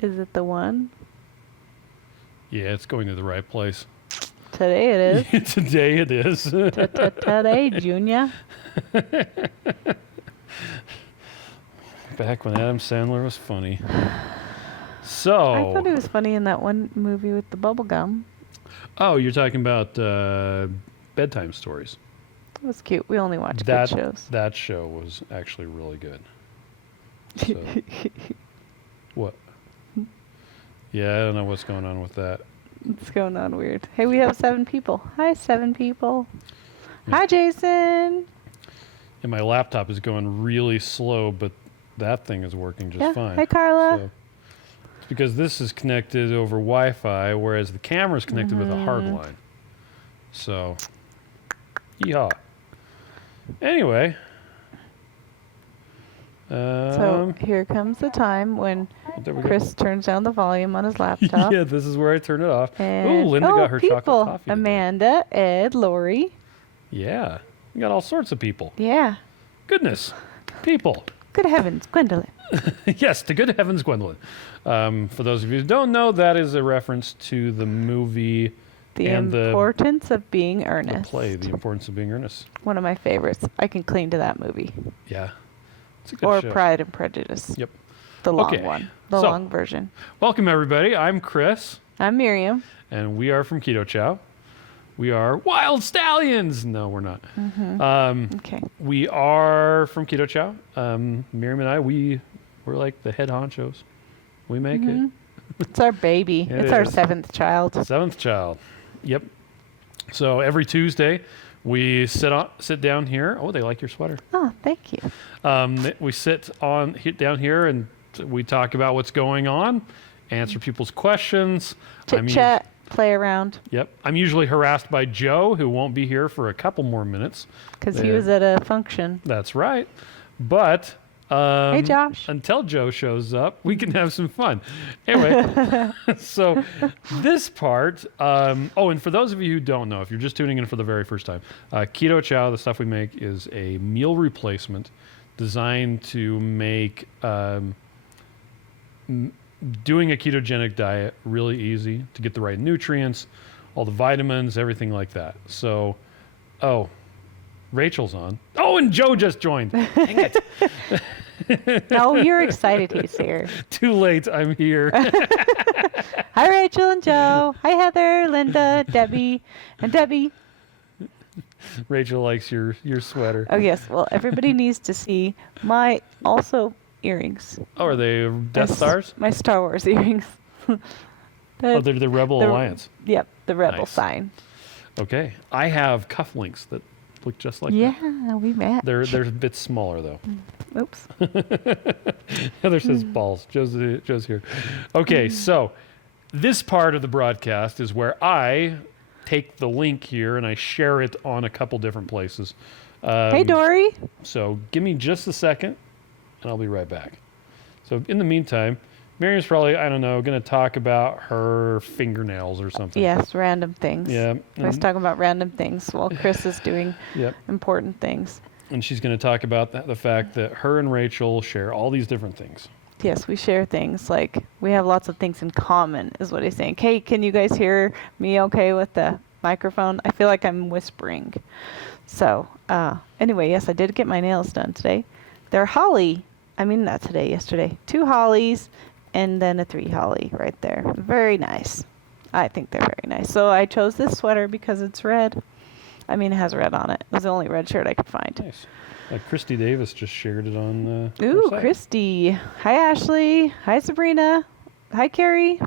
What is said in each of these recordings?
Is it the one? Yeah, it's going to the right place. Today it is. Today it is. Today, Junior. Back when Adam Sandler was funny. So. I thought he was funny in that one movie with the bubble gum. Oh, you're talking about bedtime stories. It was cute. We only watch good shows. That show was actually really good. So. What? Yeah, I don't know what's going on with that. It's going on weird. Hey, we have 7 people. Hi, 7 people. Yeah. Hi, Jason. And my laptop is going really slow, but that thing is working just fine. Hi, Carla. So, it's because this is connected over Wi-Fi, whereas the camera is connected with a hard line. So, yeehaw. Anyway. So here comes the time when Chris turns down the volume on his laptop. Yeah, this is where I turn it off. Oh, Linda got her chocolate coffee today. Amanda, Ed, Lori. Yeah, we got all sorts of people. Yeah. Goodness, people. Good heavens, Gwendolyn. Yes, to good heavens, Gwendolyn. For those of you who don't know, that is a reference to the movie The Importance of Being Earnest. The play, The Importance of Being Earnest. One of my favorites. I can cling to that movie. Yeah. Or show. Pride and Prejudice. Yep. The long one. The long version. Welcome, everybody. I'm Chris. I'm Miriam. And we are from Keto Chow. We are wild stallions. No, we're not. Okay. We are from Keto Chow. Miriam and I, we're like the head honchos. We make it. It's our baby. It's our 7th child. 7th child. Yep. So every Tuesday, we sit down here. Oh, they like your sweater. Oh, thank you. We sit down here and we talk about what's going on, answer people's questions. Chit-chat, play around. Yep. I'm usually harassed by Joe, who won't be here for a couple more minutes. Because he was at a function. That's right. But hey, Josh. Until Joe shows up, we can have some fun. Anyway, so this part, and for those of you who don't know, if you're just tuning in for the very first time, Keto Chow, the stuff we make, is a meal replacement designed to make doing a ketogenic diet really easy, to get the right nutrients, all the vitamins, everything like that. So, Rachel's on. Oh, and Joe just joined. Dang it. No, you're excited he's here. Too late, I'm here. Hi, Rachel and Joe. Hi, Heather, Linda, Debbie, and Debbie. Rachel likes your sweater. Oh, yes. Well, everybody needs to see my also earrings. Oh, are they Death Stars? My Star Wars earrings. They're the Rebel Alliance. Yep, the Rebel sign. Okay. I have cufflinks that look just like that. Yeah, we match. They're a bit smaller, though. Oops. Heather says balls. Joe's here. Okay, so this part of the broadcast is where I take the link here and I share it on a couple different places. Hey, Dory. So give me just a second, and I'll be right back. So in the meantime, Miriam's probably, I don't know, going to talk about her fingernails or something. Yes, random things. Yeah. I was talking about random things while Chris is doing important things. And she's going to talk about the fact that her and Rachel share all these different things. Yes, we share things. Like, we have lots of things in common, is what he's saying. Hey, can you guys hear me okay with the microphone? I feel like I'm whispering. So, anyway, yes, I did get my nails done today. They're holly. I mean, not today, yesterday. 2 hollies and then a 3 holly right there. Very nice. I think they're very nice. So I chose this sweater because it's red. I mean, it has red on it. It was the only red shirt I could find. Nice. Christy Davis just shared it on Ooh, Christy. Hi, Ashley. Hi, Sabrina. Hi, Carrie.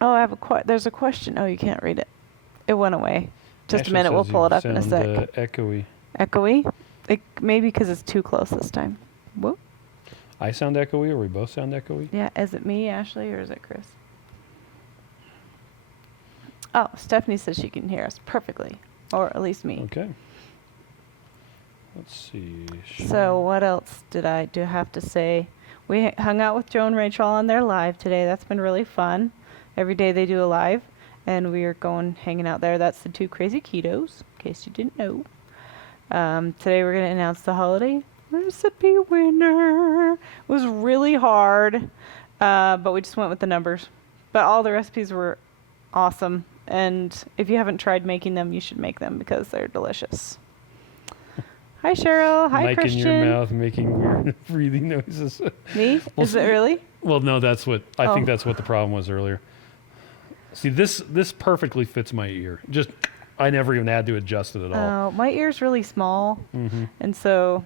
Oh, I have there's a question. Oh, you can't read it. It went away. Just Ashley a minute. We'll pull it up in a sec. Echoey. Echoey? Maybe because it's too close this time. Whoop. I sound echoey, or we both sound echoey? Yeah. Is it me, Ashley, or is it Chris? Oh, Stephanie says she can hear us perfectly. Or at least me. Okay. Let's see. So what else do I have to say? We hung out with Joe and Rachel on their live today. That's been really fun. Every day they do a live, and we are hanging out there. That's the 2 crazy ketos, in case you didn't know. Today we're going to announce the holiday recipe winner. It was really hard. But we just went with the numbers. But all the recipes were awesome. And if you haven't tried making them, you should make them because they're delicious. Hi, Cheryl. Hi, Mic Christian. in your mouth, making weird breathing noises. Me? Well, Is it really? Well, no, that's what I think. Oh. That's what the problem was earlier. See, this perfectly fits my ear. Just I never even had to adjust it at all. My ear's really small, and so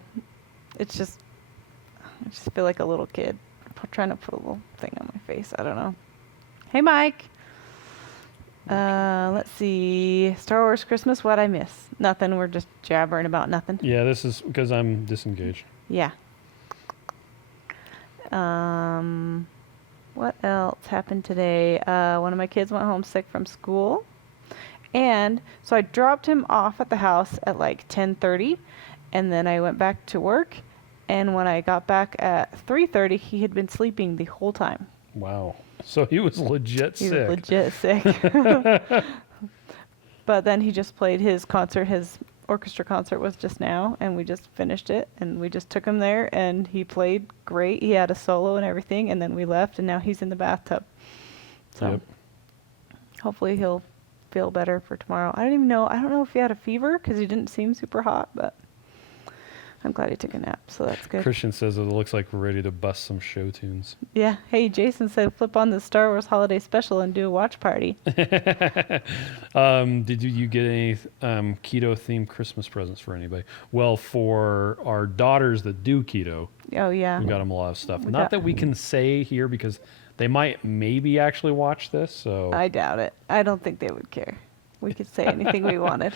it's just I just feel like a little kid trying to put a little thing on my face. I don't know. Hey, Mike. Let's see. Star Wars Christmas. What I miss? Nothing. We're just jabbering about nothing. Yeah, this is because I'm disengaged. Yeah. What else happened today? One of my kids went home sick from school. And so I dropped him off at the house at like 10:30, and then I went back to work. And when I got back at 3:30, he had been sleeping the whole time. Wow. So he was legit He sick. was legit sick. But then he just played his concert. His orchestra concert was just now, and we just finished it. And we just took him there, and he played great. He had a solo and everything, and then we left, and now he's in the bathtub. So hopefully he'll feel better for tomorrow. I don't know if he had a fever because he didn't seem super hot, but I'm glad he took a nap, so that's good. Christian says it looks like we're ready to bust some show tunes. Yeah. Hey, Jason said flip on the Star Wars Holiday Special and do a watch party. Did you get any keto-themed Christmas presents for anybody? Well, for our daughters that do keto, Oh, yeah. we got them a lot of stuff. We Not got- that we can say here because they might maybe actually watch this, so I doubt it. I don't think they would care. We could say anything we wanted.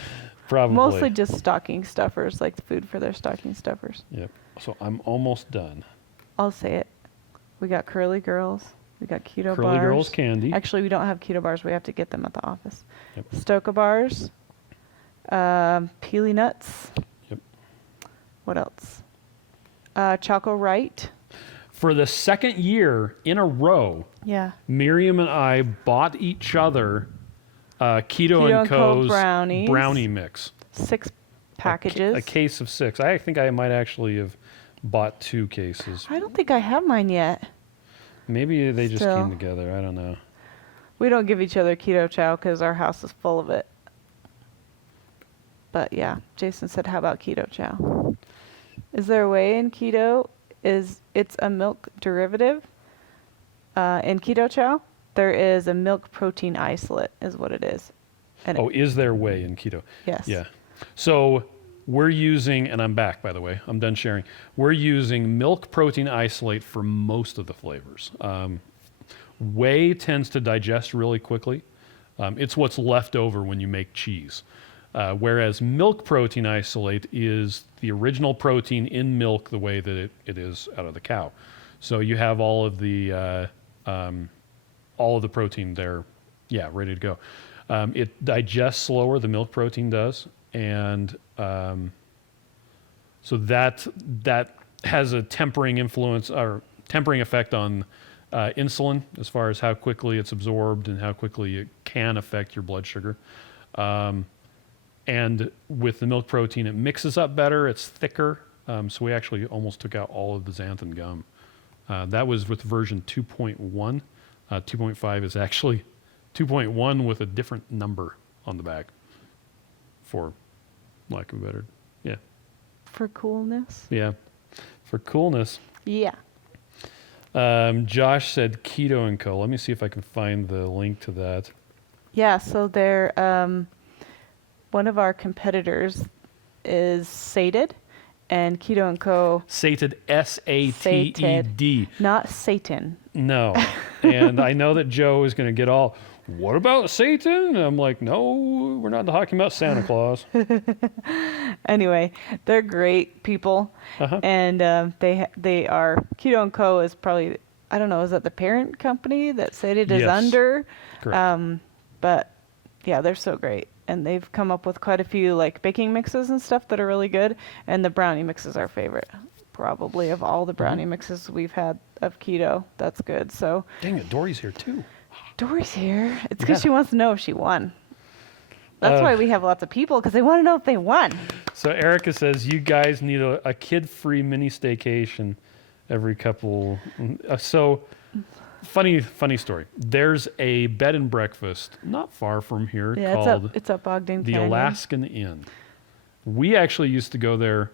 probably. Mostly just stocking stuffers, like the food for their stocking stuffers. Yep. So I'm almost done. I'll say it. We got Curly Girls. We got keto Curly bars. Girls candy. Actually, we don't have keto bars. We have to get them at the office. Yep. Stoka bars. Peely nuts. Yep. What else? Choco Right. For the second year in a row, Yeah. Miriam and I bought each other Keto Keto and Co's brownies. brownie mix. 6 packages. A case of 6. I think I might actually have bought 2 cases. I don't think I have mine yet. Maybe they just Still. came together. I don't know. We don't give each other Keto Chow because our house is full of it. But yeah, Jason said, how about Keto Chow? Is there a way in keto? It's a milk derivative. In Keto Chow, there is a milk protein isolate is what it is. And Oh, is there whey in keto? yes. Yeah. So we're using, and I'm back, by the way. I'm done sharing. We're using milk protein isolate for most of the flavors. Whey tends to digest really quickly. It's what's left over when you make cheese. Whereas milk protein isolate is the original protein in milk the way that it is out of the cow. So you have all of the protein there, ready to go. It digests slower, the milk protein does, and so that has a tempering influence or tempering effect on insulin as far as how quickly it's absorbed and how quickly it can affect your blood sugar. And with the milk protein, it mixes up better. It's thicker. So we actually almost took out all of the xanthan gum. That was with version 2.1. 2.5 is actually 2.1 with a different number on the back, for lack of a better. Yeah. For coolness. Yeah. For coolness. Yeah. Josh said Keto and Co. Let me see if I can find the link to that. Yeah, so they're one of our competitors is Sated, and Keto and Co. Sated, S-A-T-E-D. Not Satan. No. And I know that Joe is going to get all, what about Satan? And I'm like, no, we're not talking about Santa Claus. Anyway, they're great people, Uh-huh. and they are Keto and Co. is probably, I don't know, is that the parent company that Sated is Yes. under? Correct. But yeah, they're so great, and they've come up with quite a few like baking mixes and stuff that are really good, and the brownie mix is our favorite, probably of all the brownie mixes we've had of keto. That's good. So Dang it, Dory's here too. Dory's here. It's because Yeah. she wants to know if she won. That's why we have lots of people, because they want to know if they won. So Erica says, you guys need a kid-free mini staycation every couple. So funny story. There's a bed and breakfast not far from here Yeah, called it's up Ogden the Canyon. Alaskan Inn. We actually used to go there,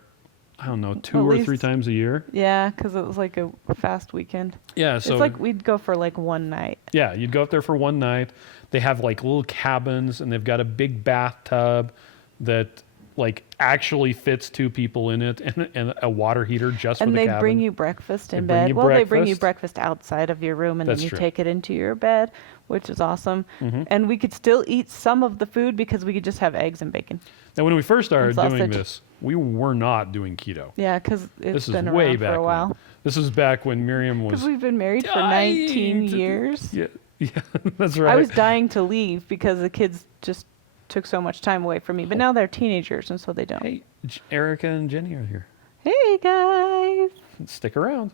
I don't know, 2 At or least- 3 times a year. Yeah, because it was like a fast weekend. Yeah, so it's like we'd go for like one night. yeah, you'd go up there for one night. They have like little cabins, and they've got a big bathtub that like actually fits 2 people in it, and a water heater just for And the they cabin. bring you breakfast in They bring bed. you Well, they bring you breakfast. breakfast outside of your room, and That's then you true. take it into your bed, which is awesome. Mhm. And we could still eat some of the food because we could just have eggs and bacon. Now, when we first started doing sausage. this, we were not doing keto. Yeah, because it's This is been way around back for a while. when. This is back when Miriam Because was. we've been married for dying 19 to- years. Yeah, yeah, that's right. I was dying to leave because the kids just took so much time away from me. But now they're teenagers, and so they don't. Hey, Erica and Jenny are here. Hey, guys. Stick around.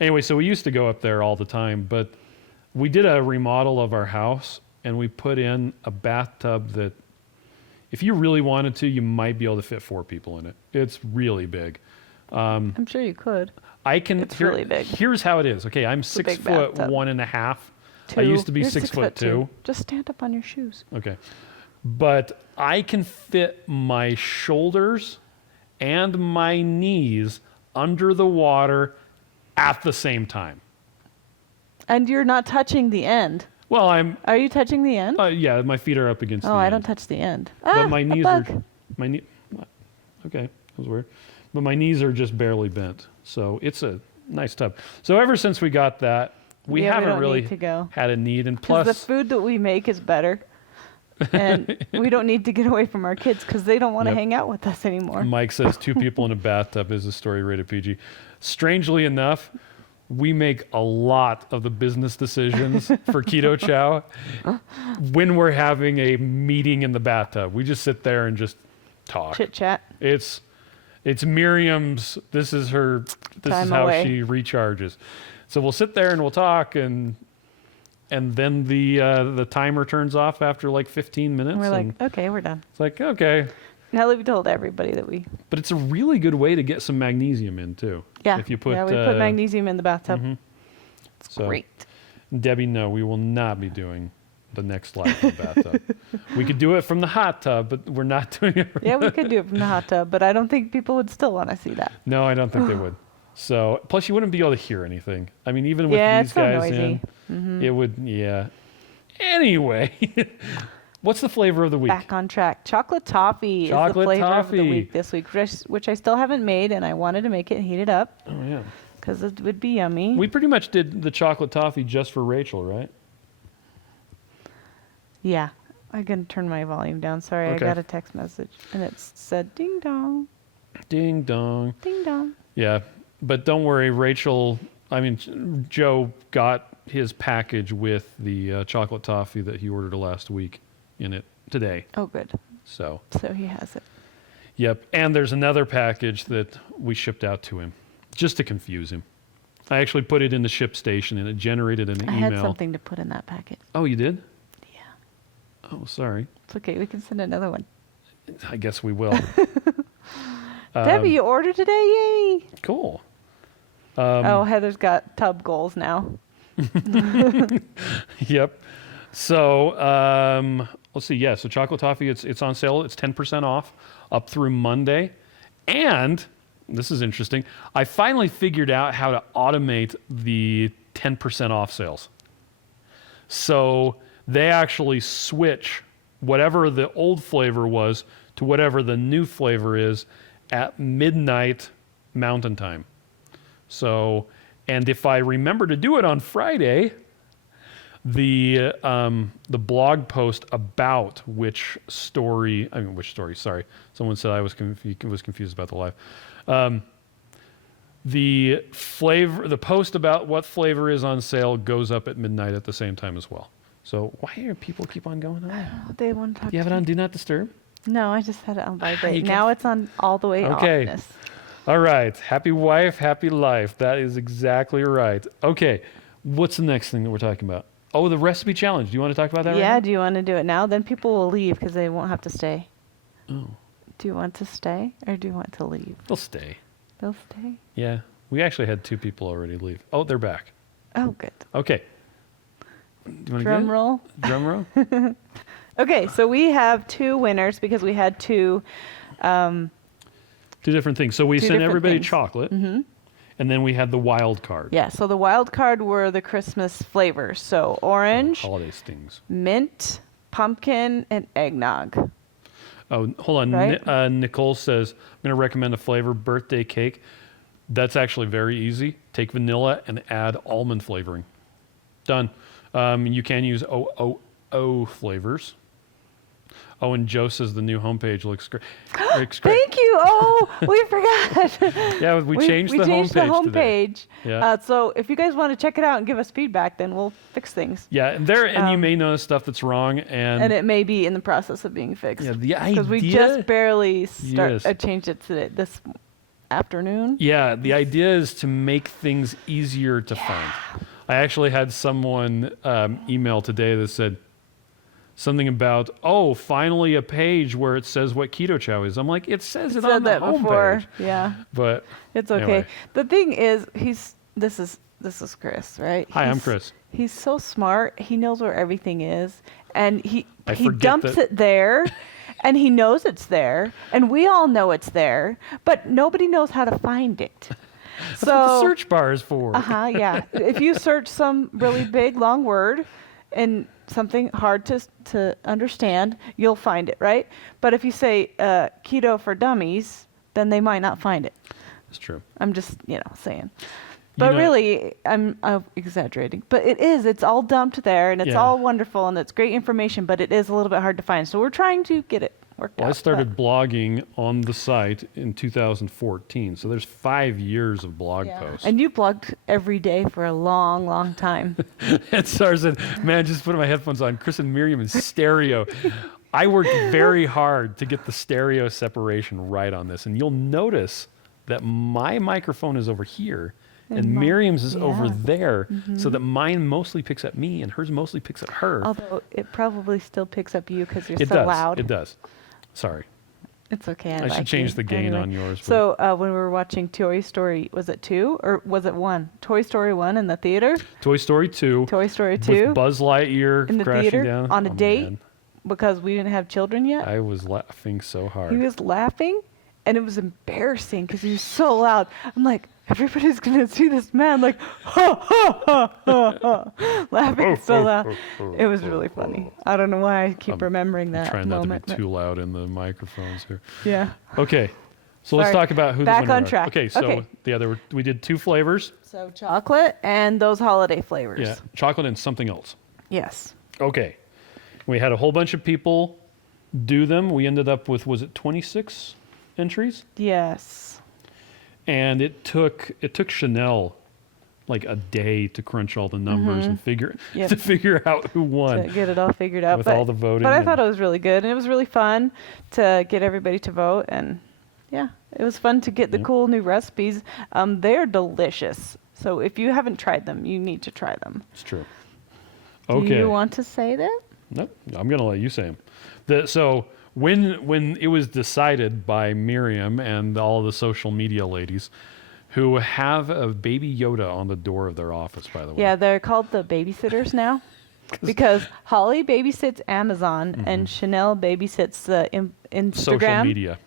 Anyway, so we used to go up there all the time, but we did a remodel of our house, and we put in a bathtub that, if you really wanted to, you might be able to fit 4 people in it. It's really big. I'm sure you could. I can. It's really big. Here's how it is. Okay, I'm a 6 big foot bathtub. 1.5. Two. I used to be You're 6'2". Just stand up on your shoes. Okay. But I can fit my shoulders and my knees under the water at the same time. And you're not touching the end. Well, I'm, Are you touching the end? yeah, my feet are up against the Oh, I end. don't touch the end. But my a knees bug. are, my knee, what? Okay, that was weird. But my knees are just barely bent. So it's a nice tub. So ever since we got that, we Yeah, we haven't don't really need to go. had a need. And Because plus, the food that we make is better. And we don't need to get away from our kids because they don't want to Yep. hang out with us anymore. Mike says 2 people in a bathtub is a story rated PG. Strangely enough, we make a lot of the business decisions for Keto Chow when we're having a meeting in the bathtub. We just sit there and just talk. Chit chat. It's Miriam's. This is her. This Time is how away. she recharges. So we'll sit there and we'll talk, and then the timer turns off after like 15 minutes. And we're like, and okay, we're done. it's like, okay. Now that we told everybody that we. But it's a really good way to get some magnesium in too. Yeah. If you put, we put magnesium in the bathtub. mhm. It's So- great. Debbie, no, we will not be doing the next lap in the bathtub. We could do it from the hot tub, but we're not doing it. Yeah, we could do it from the hot tub, but I don't think people would still want to see that. No, I don't think they would. So, plus you wouldn't be able to hear anything. I mean, even with Yeah, these it's so guys noisy. in, it would, yeah. Anyway, what's the flavor of the week? Back on track. Chocolate toffee is the Chocolate flavor of the toffee. week this week, which I still haven't made, and I wanted to make it and heat it up Oh yeah. because it would be yummy. We pretty much did the chocolate toffee just for Rachel, right? Yeah. I can turn my volume down. Sorry, Okay. I got a text message, and it said ding dong, Ding dong. ding dong. Yeah, but don't worry, Rachel. I mean, Joe got his package with the chocolate toffee that he ordered last week in it today. Oh, good. So, So he has it. yep. And there's another package that we shipped out to him just to confuse him. I actually put it in the ship station and it generated an I email. had something to put in that packet. Oh, you did? Yeah. Oh, sorry. It's okay. We can send another one. I guess we will. Debbie, you ordered today? Yay! Cool. Oh, Heather's got tub goals now. Yep. So let's see. Yeah. So chocolate toffee, it's on sale. It's 10% off up through Monday. And this is interesting. I finally figured out how to automate the 10% off sales. So they actually switch whatever the old flavor was to whatever the new flavor is at midnight Mountain Time. So, and if I remember to do it on Friday, the blog post about which story, sorry, someone said I was confused about the live. The flavor, the post about what flavor is on sale goes up at midnight at the same time as well. So why do people keep on going on? Oh, they want to talk You have to it on me. Do Not Disturb? No, I just had it on you vibrate. can- Now it's on all the way Okay. offness. All right. Happy wife, happy life. That is exactly right. Okay. What's the next thing that we're talking about? Oh, the recipe challenge. Do you want to talk about that Yeah, right do you want to do it now? Then people will leave because they won't have to stay. now? Oh, Do you want to stay or do you want to leave? they'll stay. They'll stay. Yeah. We actually had 2 people already leave. Oh, they're back. Oh, good. Okay. Do you want to Drum roll. Drum roll. Okay, so we have 2 winners because we had 2. 2 different things. So we Two sent different everybody things. chocolate, and then we had the wild card. Yeah, so the wild card were the Christmas flavors. So orange, Holiday stings. mint, pumpkin, and eggnog. Oh, hold on. Right? Nicole says, I'm going to recommend a flavor birthday cake. That's actually very easy. Take vanilla and add almond flavoring. Done. You can use O flavors. Oh, and Joe says the new homepage looks great. Thank you. Oh, we forgot. Yeah, we changed the changed the homepage today. homepage. Yeah. So if you guys want to check it out and give us feedback, then we'll fix things. Yeah, and you may notice stuff that's wrong, And it may be in the process of being fixed. yeah, the idea. Because we just barely Yes. changed it today, this afternoon. Yeah, the idea is to make things easier to find. I actually had someone email today that said something about, finally a page where it says what Keto Chow is. I'm like, it says it on the that before. homepage. Yeah. But It's okay. anyway. The thing is, this is Chris, right? Hi, I'm Chris. He's so smart. He knows where everything is, and he forget dumps that- it there, and he knows it's there, and we all know it's there, but nobody knows how to find it. That's what the search bar is for. Yeah. If you search some really big long word and something hard to understand, you'll find it, right? But if you say keto for dummies, then they might not find it. It's true. I'm just, saying. But really, I'm exaggerating. But it's all dumped there, and it's all wonderful, and it's great information, but it is a little bit hard to find. So we're trying to get it worked out. Well, I started blogging on the site in 2014, so there's 5 years of blog posts. And you blogged every day for a long, long time. And Sarah said, man, just putting my headphones on, Chris and Miriam in stereo. I worked very hard to get the stereo separation right on this, and you'll notice that my microphone is over here, and Miriam's is over there, so that mine mostly picks up me, and hers mostly picks up her. Although it probably still picks up you because you're It so does. loud. It does. Sorry. It's okay. I should change the gain on yours. So when we were watching Toy Story, was it 2 or was it 1? Toy Story 1 in the theater? Toy Story 2. Toy Story 2 with Buzz Lightyear in the crashing theater down. on a date Man. because we didn't have children yet. I was laughing so hard. He was laughing, and it was embarrassing because he was so loud. I'm like, everybody's gonna see this man like, ha ha ha ha, ha, laughing so loud. It was really funny. I don't know why I keep remembering that Trying not moment. to be too loud in the microphones here. Yeah. Okay, so let's Sorry. talk about who Back the winner on are. track. Okay, so Okay. we did 2 flavors. So chocolate and those holiday flavors. Yeah, chocolate and something else. Yes. Okay, we had a whole bunch of people do them. We ended up with, was it 26 entries? Yes. And it took Chanel like a day to crunch all the numbers and figure out who won. To get it all figured out. With all the voting But I and- thought it was really good, and it was really fun to get everybody to vote, and yeah, it was fun to get the cool new recipes. They're delicious. So if you haven't tried them, you need to try them. It's true. Do Okay. you want to say that? Nope. I'm going to let you say them. So when it was decided by Miriam and all the social media ladies who have a baby Yoda on the door of their office, by the way. Yeah, they're called the babysitters now because Holly babysits Amazon and Chanel babysits the Instagram. Social media.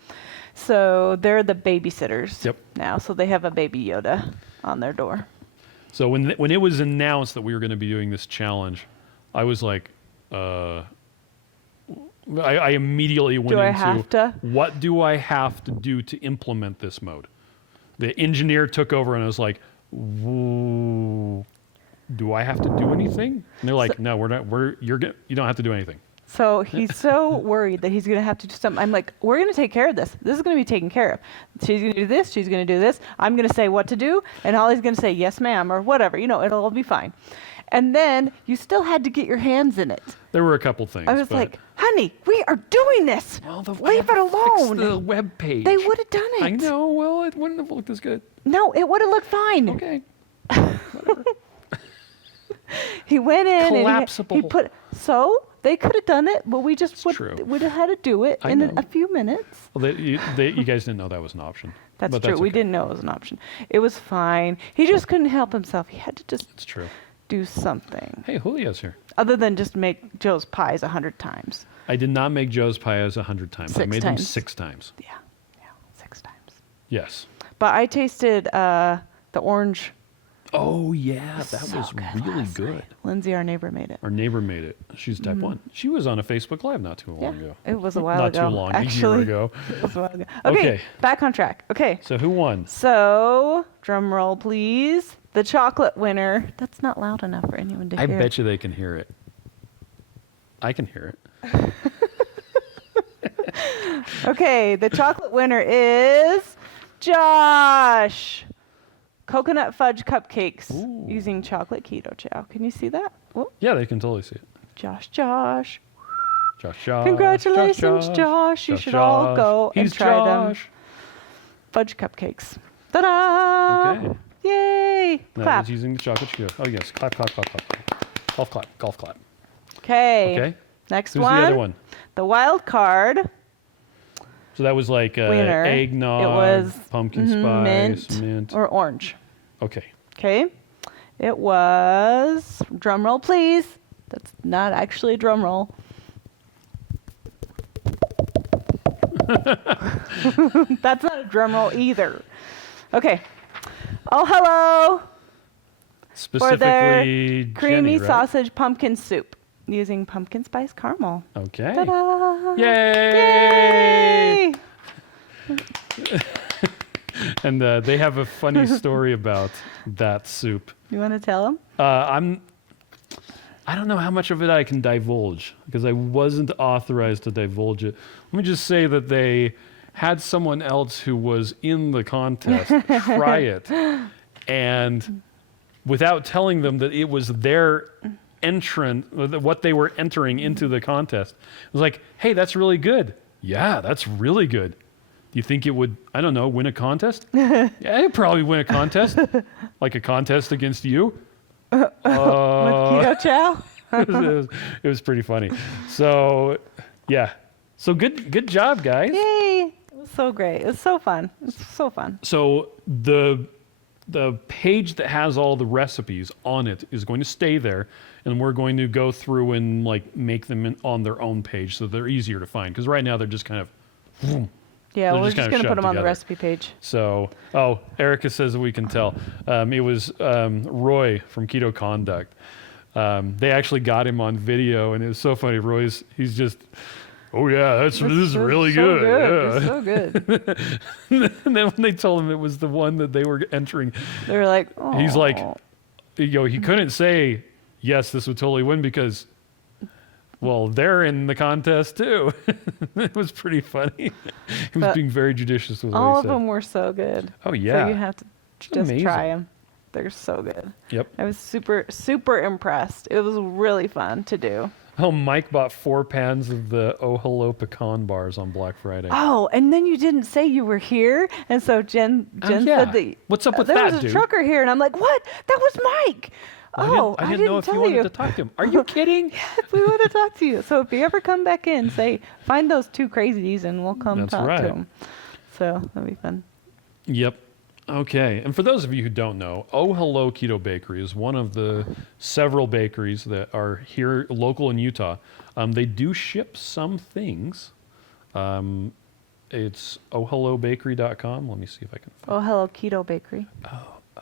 So they're the babysitters Yep. now. So they have a baby Yoda on their door. So when it was announced that we were going to be doing this challenge, I was like, I immediately went into what do I have to do to implement this mode? The engineer took over and I was like, whoa, do I have to do anything? And they're like, no, you don't have to do anything. So he's so worried that he's going to have to do something. I'm like, we're going to take care of this. This is going to be taken care of. She's going to do this. She's going to do this. I'm going to say what to do. And Holly's going to say, yes, ma'am, or whatever. It'll all be fine. And then you still had to get your hands in it. There were a couple things. I was like, honey, we are doing this. Leave it alone. Fix the web page. They would have done it. I know. Well, it wouldn't have looked as good. No, it would have looked fine. Okay. He went in Collapsible. and he put, so they could have done it, but we just would have had to do it in a few minutes. Well, you guys didn't know that was an option. That's But true. that's We okay. didn't know it was an option. It was fine. He just couldn't help himself. He had to just It's true. do something Hey, Julio's here. other than just make Joe's pies 100 times. I did not make Joe's pies 100 times. I 6 made them times. 6 times. Yeah, 6 times. Yes. But I tasted the orange. Oh, yeah. That So was good really last good. night. Lindsay, our neighbor, made it. Our neighbor made it. She's type 1. She was on a Facebook Live not too long ago. It was a while Not ago. too long, Actually, a year ago. It was a while ago. Okay. Okay, back on track. Okay. So who won? So, drum roll, please. The chocolate winner. That's not loud enough for anyone to I hear. bet you they can hear it. I can hear it. Okay, the chocolate winner is Josh. Coconut fudge cupcakes Ooh. using chocolate keto chow. Can you see that? Oh, Yeah, they can totally see it. Josh. Josh. Congratulations, Josh. You should all go and He's try them. Josh. Fudge cupcakes. Ta-da! Okay. Yay! That Clap. was using the chocolate chip. Oh, yes. Clap, clap, clap, clap, clap. Golf clap, golf clap. Okay. Okay. Next Who's one. the other one? The wild card. So that was like Winner. eggnog, It was pumpkin spice, mint or orange. Okay. Okay. It was, drum roll please. That's not actually a drum roll. That's not a drum roll either. Okay. Oh, hello. For their Specifically, creamy Jenny, right? sausage pumpkin soup using pumpkin spice caramel. Okay. Ta-da! Yay! Yay! And they have a funny story about that soup. You want to tell them? I don't know how much of it I can divulge because I wasn't authorized to divulge it. Let me just say that they had someone else who was in the contest try it, and without telling them that it was their what they were entering into the contest, it was like, "Hey, that's really good. Yeah, that's really good. Do you think it would, I don't know, win a contest? Yeah, it'd probably win a contest, like a contest against you." With keto chow? It was pretty funny. So, yeah. So good job, guys. Yay! It was so great. It was so fun. It's so fun. So the page that has all the recipes on it is going to stay there, and we're going to go through and like make them on their own page so they're easier to find. Because right now they're just kind of. Yeah, They're we're just just kind of going to put them on the shoved recipe page. So, Erica says that we can tell. It was Roy from Keto Conduct. They actually got him on video, and it was so funny. He's just, oh yeah, this is really so good. It's so good. And then when they told him it was the one that they were entering, They were like, oh. he's like, he couldn't say yes, this would totally win because, well, they're in the contest too. It was pretty funny. He was But being very judicious with what all he of said. them were so good. Oh yeah. So you have to just amazing. try them. They're so good. Yep. I was super, super impressed. It was really fun to do. Oh, Mike bought 4 pans of the Oh Hello pecan bars on Black Friday. Oh, and then you didn't say you were here, and so Jen yeah. said that. What's up with there that, was a dude? trucker here, and I'm like, what? That was Mike. Oh, I didn't know if you tell wanted to talk to him. Are you kidding? We want to talk to you. So if you ever come back in, say, find those 2 crazies, and we'll come That's talk right. to them. So that'll be fun. Yep. Okay. And for those of you who don't know, Oh Hello Keto Bakery is one of the several bakeries that are here local in Utah. They do ship some things. It's ohhellobakery.com. Let me see if I can find Oh, hello, Keto Bakery.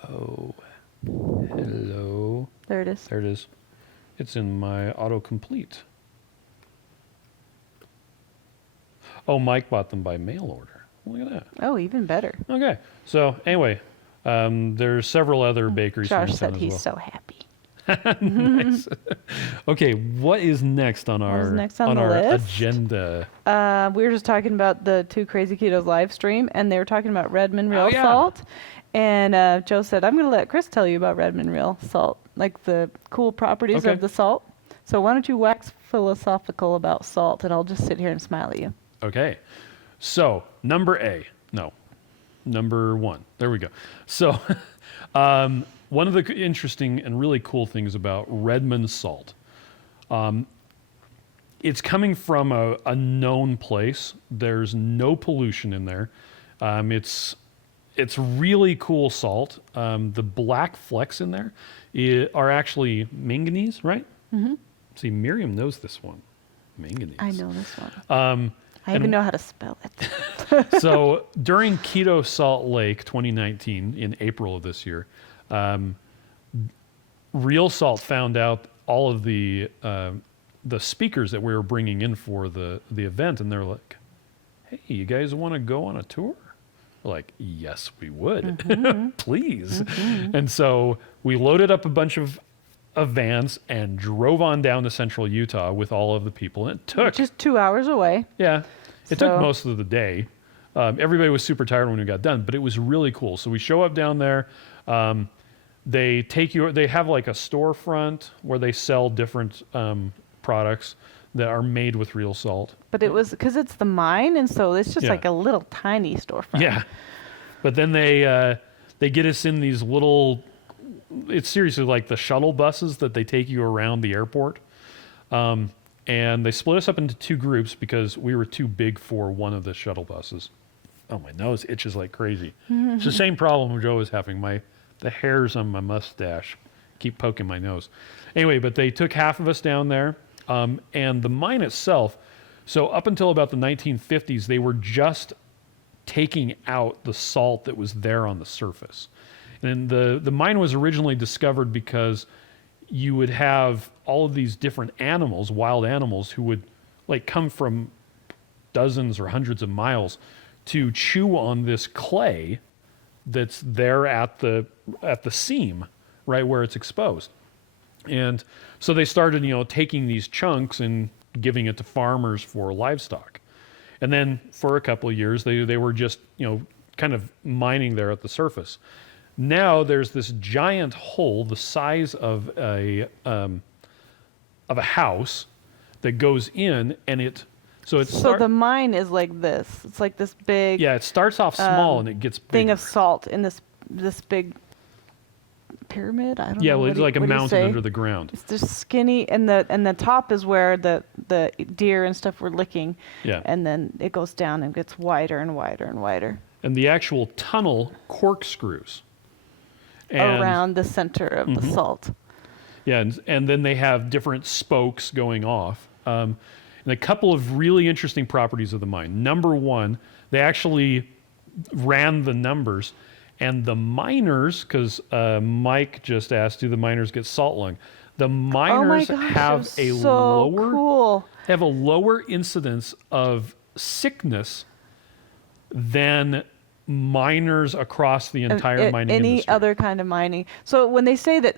Oh Hello. There it is. There it is. It's in my autocomplete. Oh, Mike bought them by mail order. Look at that. Oh, even better. Okay. So anyway, there's several other bakeries. Josh in said town he's as so happy. well. Nice. Okay, what is next on our next on the our list? agenda? We were just talking about the 2 Crazy Ketos live stream, and they were talking about Redmond Real Oh, yeah. Salt. And Joe said, I'm going to let Chris tell you about Redmond Real Salt, like the cool properties Okay. of the salt. So why don't you wax philosophical about salt, and I'll just sit here and smile at you. Okay. So, number 1. There we go. So, one of the interesting and really cool things about Redmond salt, it's coming from a known place. There's no pollution in there. It's it's really cool salt. The black flecks in there are actually manganese, right? Mm-hmm. See, Miriam knows this one. Manganese. I know this one. I and- even know how to spell it. So during Keto Salt Lake 2019, in April of this year, Real Salt found out all of the speakers that we were bringing in for the event, and they're like, "Hey, you guys want to go on a tour?" We're like, "Yes, we would, please." And so we loaded up a bunch of vans and drove on down to central Utah with all of the people. And it took Just 2 hours away. it took So- most of the day. Everybody was super tired when we got done, but it was really cool. So we show up down there. They take you. They have like a storefront where they sell different products that are made with real salt. But it was because it's the mine, and so it's just Yeah. like a little tiny storefront. Yeah, but then they get us in these little. It's seriously like the shuttle buses that they take you around the airport. And they split us up into two groups because we were too big for one of the shuttle buses. Oh, my nose itches like crazy. It's the same problem Joe is having. The hairs on my mustache keep poking my nose. Anyway, but they took half of us down there. And the mine itself, so up until about the 1950s, they were just taking out the salt that was there on the surface. And the mine was originally discovered because you would have all of these different animals, wild animals, who would like come from dozens or hundreds of miles to chew on this clay that's there at the seam, right where it's exposed. And so they started, taking these chunks and giving it to farmers for livestock. And then for a couple of years, they were just, kind of mining there at the surface. Now there's this giant hole the size of a house that goes in, and So the mine is like this. It's like this big it starts off small and it gets bigger. thing of salt in this big pyramid. I don't know. Yeah, well, What it's do you- like a what do you mountain say? under the ground. It's just skinny, and the top is where the deer and stuff were licking. Yeah. And then it goes down and gets wider and wider and wider And the actual tunnel corkscrews. And- around the center of the salt. Yeah, and then they have different spokes going off. And a couple of really interesting properties of the mine. Number one, they actually ran the numbers, and the miners, because Mike just asked, do the miners get salt lung? The Oh my miners gosh, have that was a so lower cool. have a lower incidence of sickness than miners across the entire mining any industry. other kind of mining. So when they say that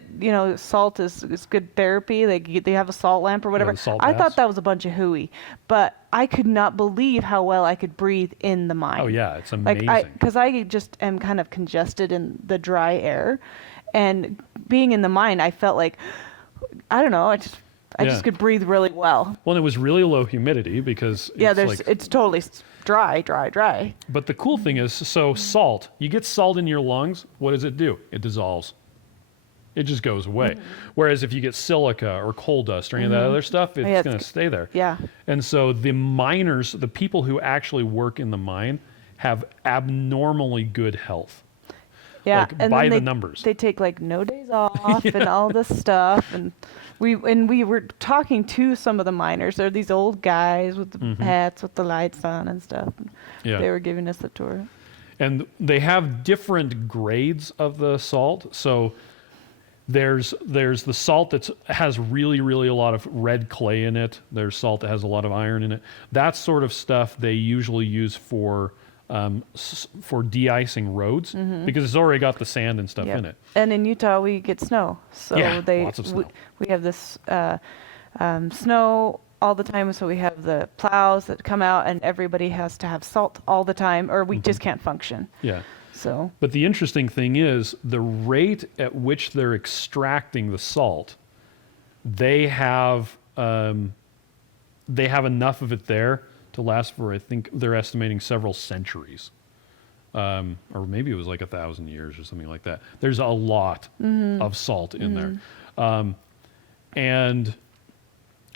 salt is good therapy, they have a salt lamp or whatever. the salt I baths. thought that was a bunch of hooey, but I could not believe how well I could breathe in the mine. Oh yeah, it's Like amazing. because I just am kind of congested in the dry air, and being in the mine, I felt like I don't know. I just Yeah. could breathe really well. Well, and it was really low humidity because Yeah, it's it's totally dry. But the cool thing is, so salt, you get salt in your lungs, what does it do? It dissolves. It just goes away. Whereas if you get silica or coal dust or any of that other stuff, it's Yeah, going to stay there. Yeah. And so the miners, the people who actually work in the mine, have abnormally good health. Yeah, Like, and by then the numbers. They take like no days off and all this stuff, and we were talking to some of the miners. They're these old guys with the hats with the lights on and stuff. And Yeah. They were giving us a tour. And they have different grades of the salt. So there's the salt that has really, really a lot of red clay in it. There's salt that has a lot of iron in it. That sort of stuff they usually use for de-icing roads because it's already got the sand and stuff Yep. in it. And in Utah we get snow, so Yeah, lots of snow. We have this snow all the time. So we have the plows that come out, and everybody has to have salt all the time, or we just can't function. Yeah. So But the interesting thing is the rate at which they're extracting the salt, they have enough of it there to last for, I think they're estimating several centuries. Or maybe it was like 1,000 years or something like that. There's a lot of salt in there. And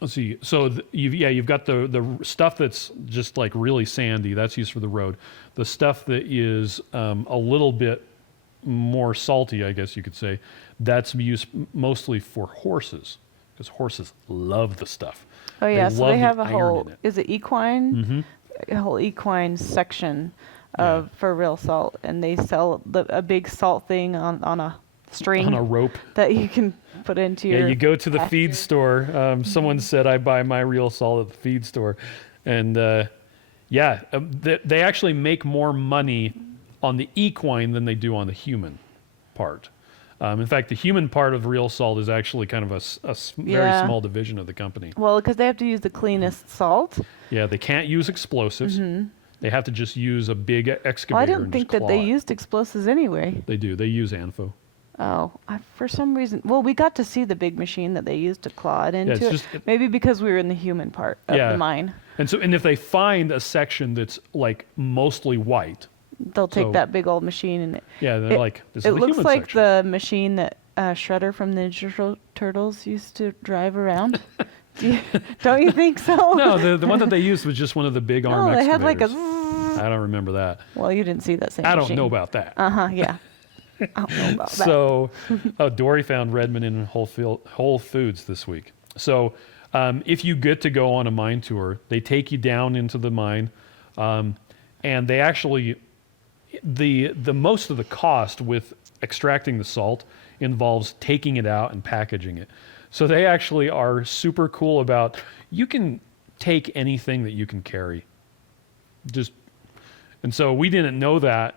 Let's see. So you've got the stuff that's just like really sandy. That's used for the road. The stuff that is a little bit more salty, I guess you could say, that's used mostly for horses because horses love the stuff. Oh yeah, so they have a iron whole, in it. is it equine? A whole equine section of for real salt, and they sell a big salt thing on a string On a rope. that you can put into your. Yeah, you go to the pasture. feed store. Someone said I buy my real salt at the feed store, and they actually make more money on the equine than they do on the human part. In fact, the human part of real salt is actually kind of a very small division of the company. Well, because they have to use the cleanest salt. Yeah, they can't use explosives. They have to just use a big excavator. Well, I didn't and think just that they claw it. used explosives anyway. They do. They use ANFO. Oh, for some reason. Well, we got to see the big machine that they used to claw it into. it's it. just- Maybe because we were in the human part of the mine. And if they find a section that's like mostly white, They'll take So- that big old machine and they're it, like, this it is the looks human like section. the machine that Shredder from Ninja Turtles used to drive around. Don't you think so? No, the one that they used was just one of the big arm Oh, they excavators. had like a. I don't remember that. Well, you didn't see that same. I don't machine. know about that. Yeah. I don't know about that. So, Dory found Redmond in Whole Foods this week. So, if you get to go on a mine tour, they take you down into the mine, and they actually, the most of the cost with extracting the salt involves taking it out and packaging it. So they actually are super cool about, you can take anything that you can carry. And so we didn't know that.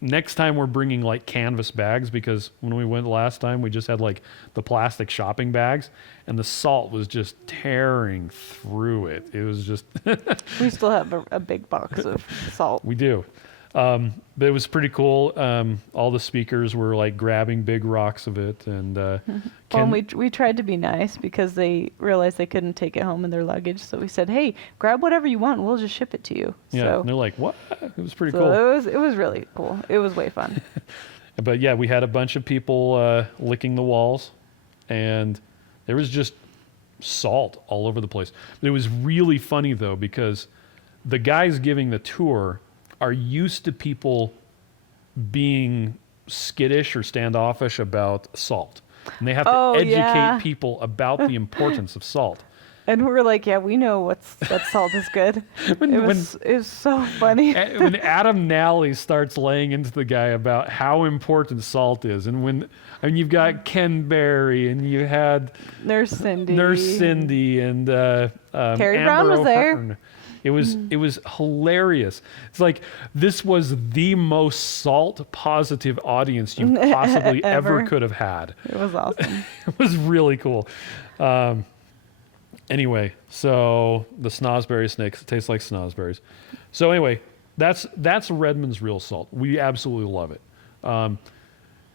Next time we're bringing like canvas bags, because when we went last time, we just had like the plastic shopping bags, and the salt was just tearing through it. It was just. We still have a big box of salt. We do. But it was pretty cool. All the speakers were like grabbing big rocks of it, and Well, and we tried to be nice because they realized they couldn't take it home in their luggage. So we said, "Hey, grab whatever you want. We'll just ship it to you." yeah, So, and they're like, "What?" It was pretty so cool. it was really cool. It was way fun. But yeah, we had a bunch of people licking the walls, and there was just salt all over the place. But it was really funny though, because the guys giving the tour are used to people being skittish or standoffish about salt. And they have to educate people about the importance of salt. And we were like, "Yeah, we know that salt is good." It was so funny. When Adam Nally starts laying into the guy about how important salt is, and you've got Ken Berry, and you had Nurse Cindy and Carrie Amber Brown was there. O'Hearn. It was hilarious. It's like this was the most salt positive audience you possibly ever could have had. It was awesome. It was really cool. Anyway, so the snozberry snakes, it tastes like snozberries. So anyway, that's Redmond's real salt. We absolutely love it.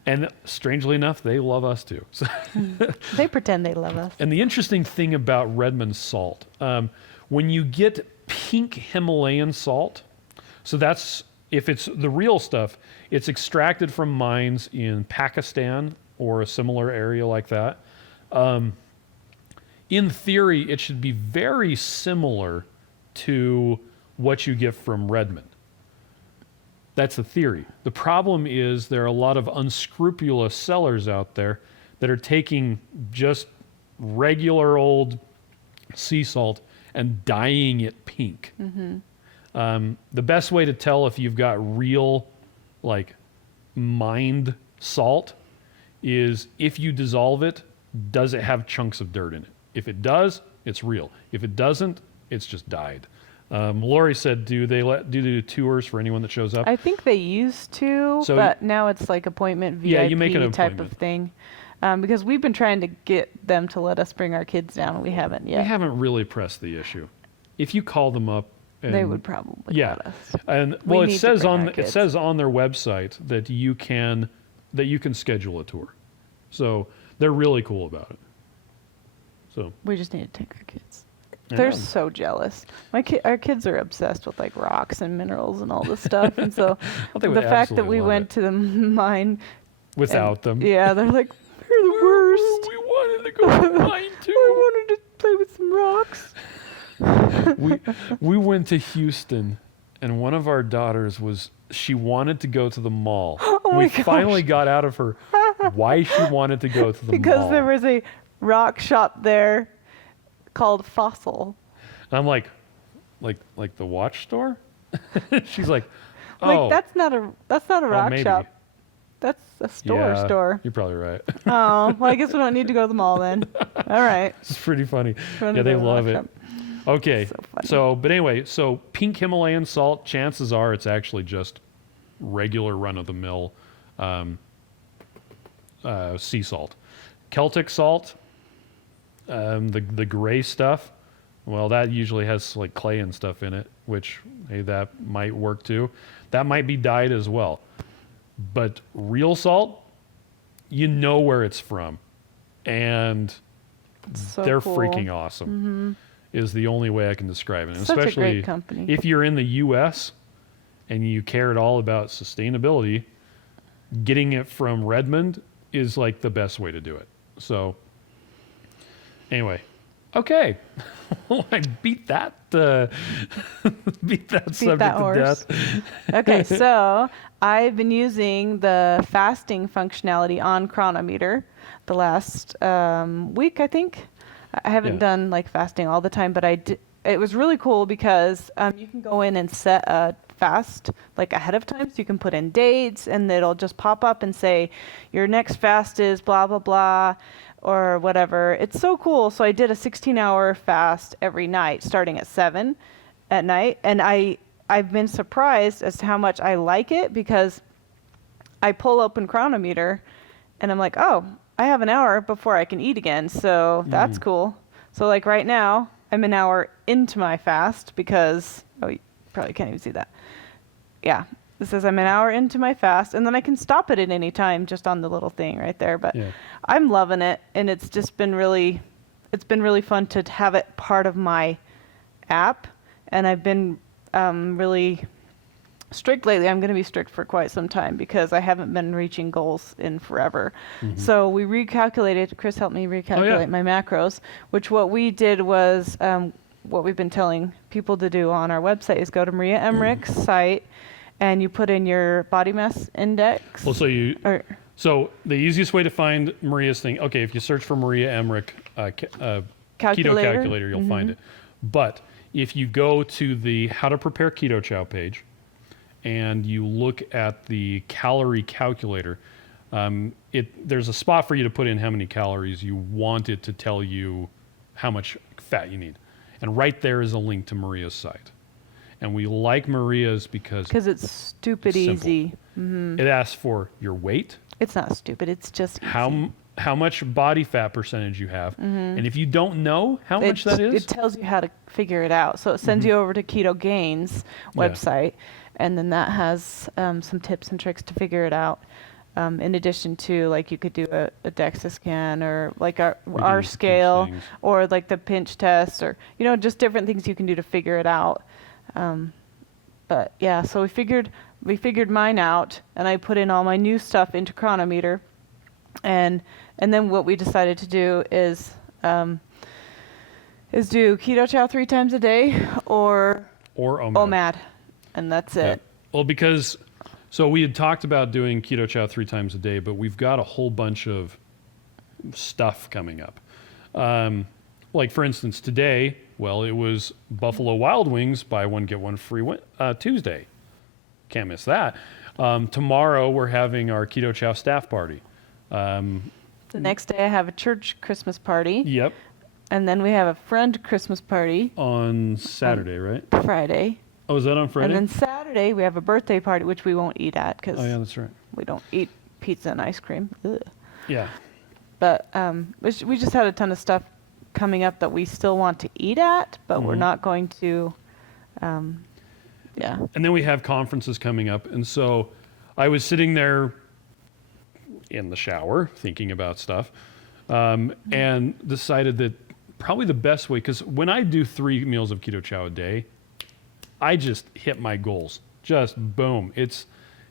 And strangely enough, they love us too. So They pretend they love us. and the interesting thing about Redmond salt, when you get pink Himalayan salt, so that's, if it's the real stuff, it's extracted from mines in Pakistan or a similar area like that. In theory, it should be very similar to what you get from Redmond. That's the theory. The problem is there are a lot of unscrupulous sellers out there that are taking just regular old sea salt and dyeing it pink. The best way to tell if you've got real, like, mined salt is if you dissolve it, does it have chunks of dirt in it? If it does, it's real. If it doesn't, it's just dyed. Lori said, do they do tours for anyone that shows up? I think they used to, So but now it's like appointment VIP Yeah, you make an type appointment. of thing. Because we've been trying to get them to let us bring our kids down. We haven't yet. We haven't really pressed the issue. If you call them up, and, They would probably let us. and We well, it need to says bring our on it kids. says on their website that you can schedule a tour, so they're really cool about it. So We just need to take our kids. I They're know. so jealous. Our kids are obsessed with like rocks and minerals and all this stuff. And so they the would fact that absolutely we love went it. to the mine, without them, yeah, they're like, "You're the worst." We wanted to go to mine too. I wanted to play with some rocks. we went to Houston, and one of our daughters she wanted to go to the mall. Oh my We gosh. finally got out of her why she wanted to go to the Because mall. there was a rock shop there called Fossil. And I'm like the watch store? She's like, oh, Like that's not a rock maybe. shop. That's a Yeah, store. You're probably right. Oh, well, I guess we don't need to go to the mall then. All right. It's pretty funny. Run Yeah, to they the love rock it. shop. Okay. So funny. But anyway, so pink Himalayan salt, chances are it's actually just regular run-of-the-mill sea salt. Celtic salt, the gray stuff, well, that usually has like clay and stuff in it, which, hey, that might work too. That might be dyed as well. But real salt, you know where it's from. And So they're cool. freaking awesome, is the only way I can describe it. And Such a especially great company. if you're in the U.S. and you care at all about sustainability, getting it from Redmond is like the best way to do it. So anyway, okay. I beat that subject to horse. death. Okay, so I've been using the fasting functionality on Chronometer the last week, I think. I haven't done like fasting all the time, but it was really cool because you can go in and set a fast like ahead of time, so you can put in dates and it'll just pop up and say your next fast is blah blah blah or whatever. It's so cool. So I did a 16-hour fast every night starting at 7 at night, and I've been surprised as to how much I like it because I pull open Chronometer and I'm like, oh, I have an hour before I can eat again, so that's cool. So like right now I'm an hour into my fast because you probably can't even see that. Yeah, it says I'm an hour into my fast, and then I can stop it at any time just on the little thing right there. But Yeah. I'm loving it, and it's been really fun to have it part of my app. And I've been really strict lately. I'm going to be strict for quite some time because I haven't been reaching goals in forever. So we recalculated. Chris helped me recalculate my macros, which what we did was what we've been telling people to do on our website is go to Maria Emmerich's site and you put in your body mass index. Well, so the easiest way to find Maria's thing, okay, if you search for Maria Emmerich keto calculator, you'll find it. But if you go to the How to Prepare Keto Chow page and you look at the calorie calculator, there's a spot for you to put in how many calories you want it to tell you how much fat you need. And right there is a link to Maria's site. And we like Maria's because it's stupid simple. easy. It asks for your weight, It's not stupid. It's just easy. how much body fat percentage you have, and if you don't know how much that is, it tells you how to figure it out. So it sends you over to Keto Gains website, and then that has some tips and tricks to figure it out. In addition to, like, you could do a DEXA scan or like our scale or like the pinch test or just different things you can do to figure it out. But yeah, so we figured mine out, and I put in all my new stuff into Chronometer, and then what we decided to do is do Keto Chow 3 times a day or OMAD, and that's it. Well, because so we had talked about doing Keto Chow 3 times a day, but we've got a whole bunch of stuff coming up. Like, for instance, today, well, it was Buffalo Wild Wings buy one, get one free Tuesday. Can't miss that. Tomorrow, we're having our Keto Chow staff party. The next day, I have a church Christmas party. Yep. And then we have a friend Christmas party. On Saturday, right? Friday. Oh, is that on Friday? And then Saturday, we have a birthday party, which we won't eat at because that's right. we don't eat pizza and ice cream. Ugh. Yeah. But we just had a ton of stuff coming up that we still want to eat at, but we're not going to, And then we have conferences coming up. And so I was sitting there in the shower thinking about stuff and decided that probably the best way, because when I do 3 meals of Keto Chow a day, I just hit my goals. Just boom. It's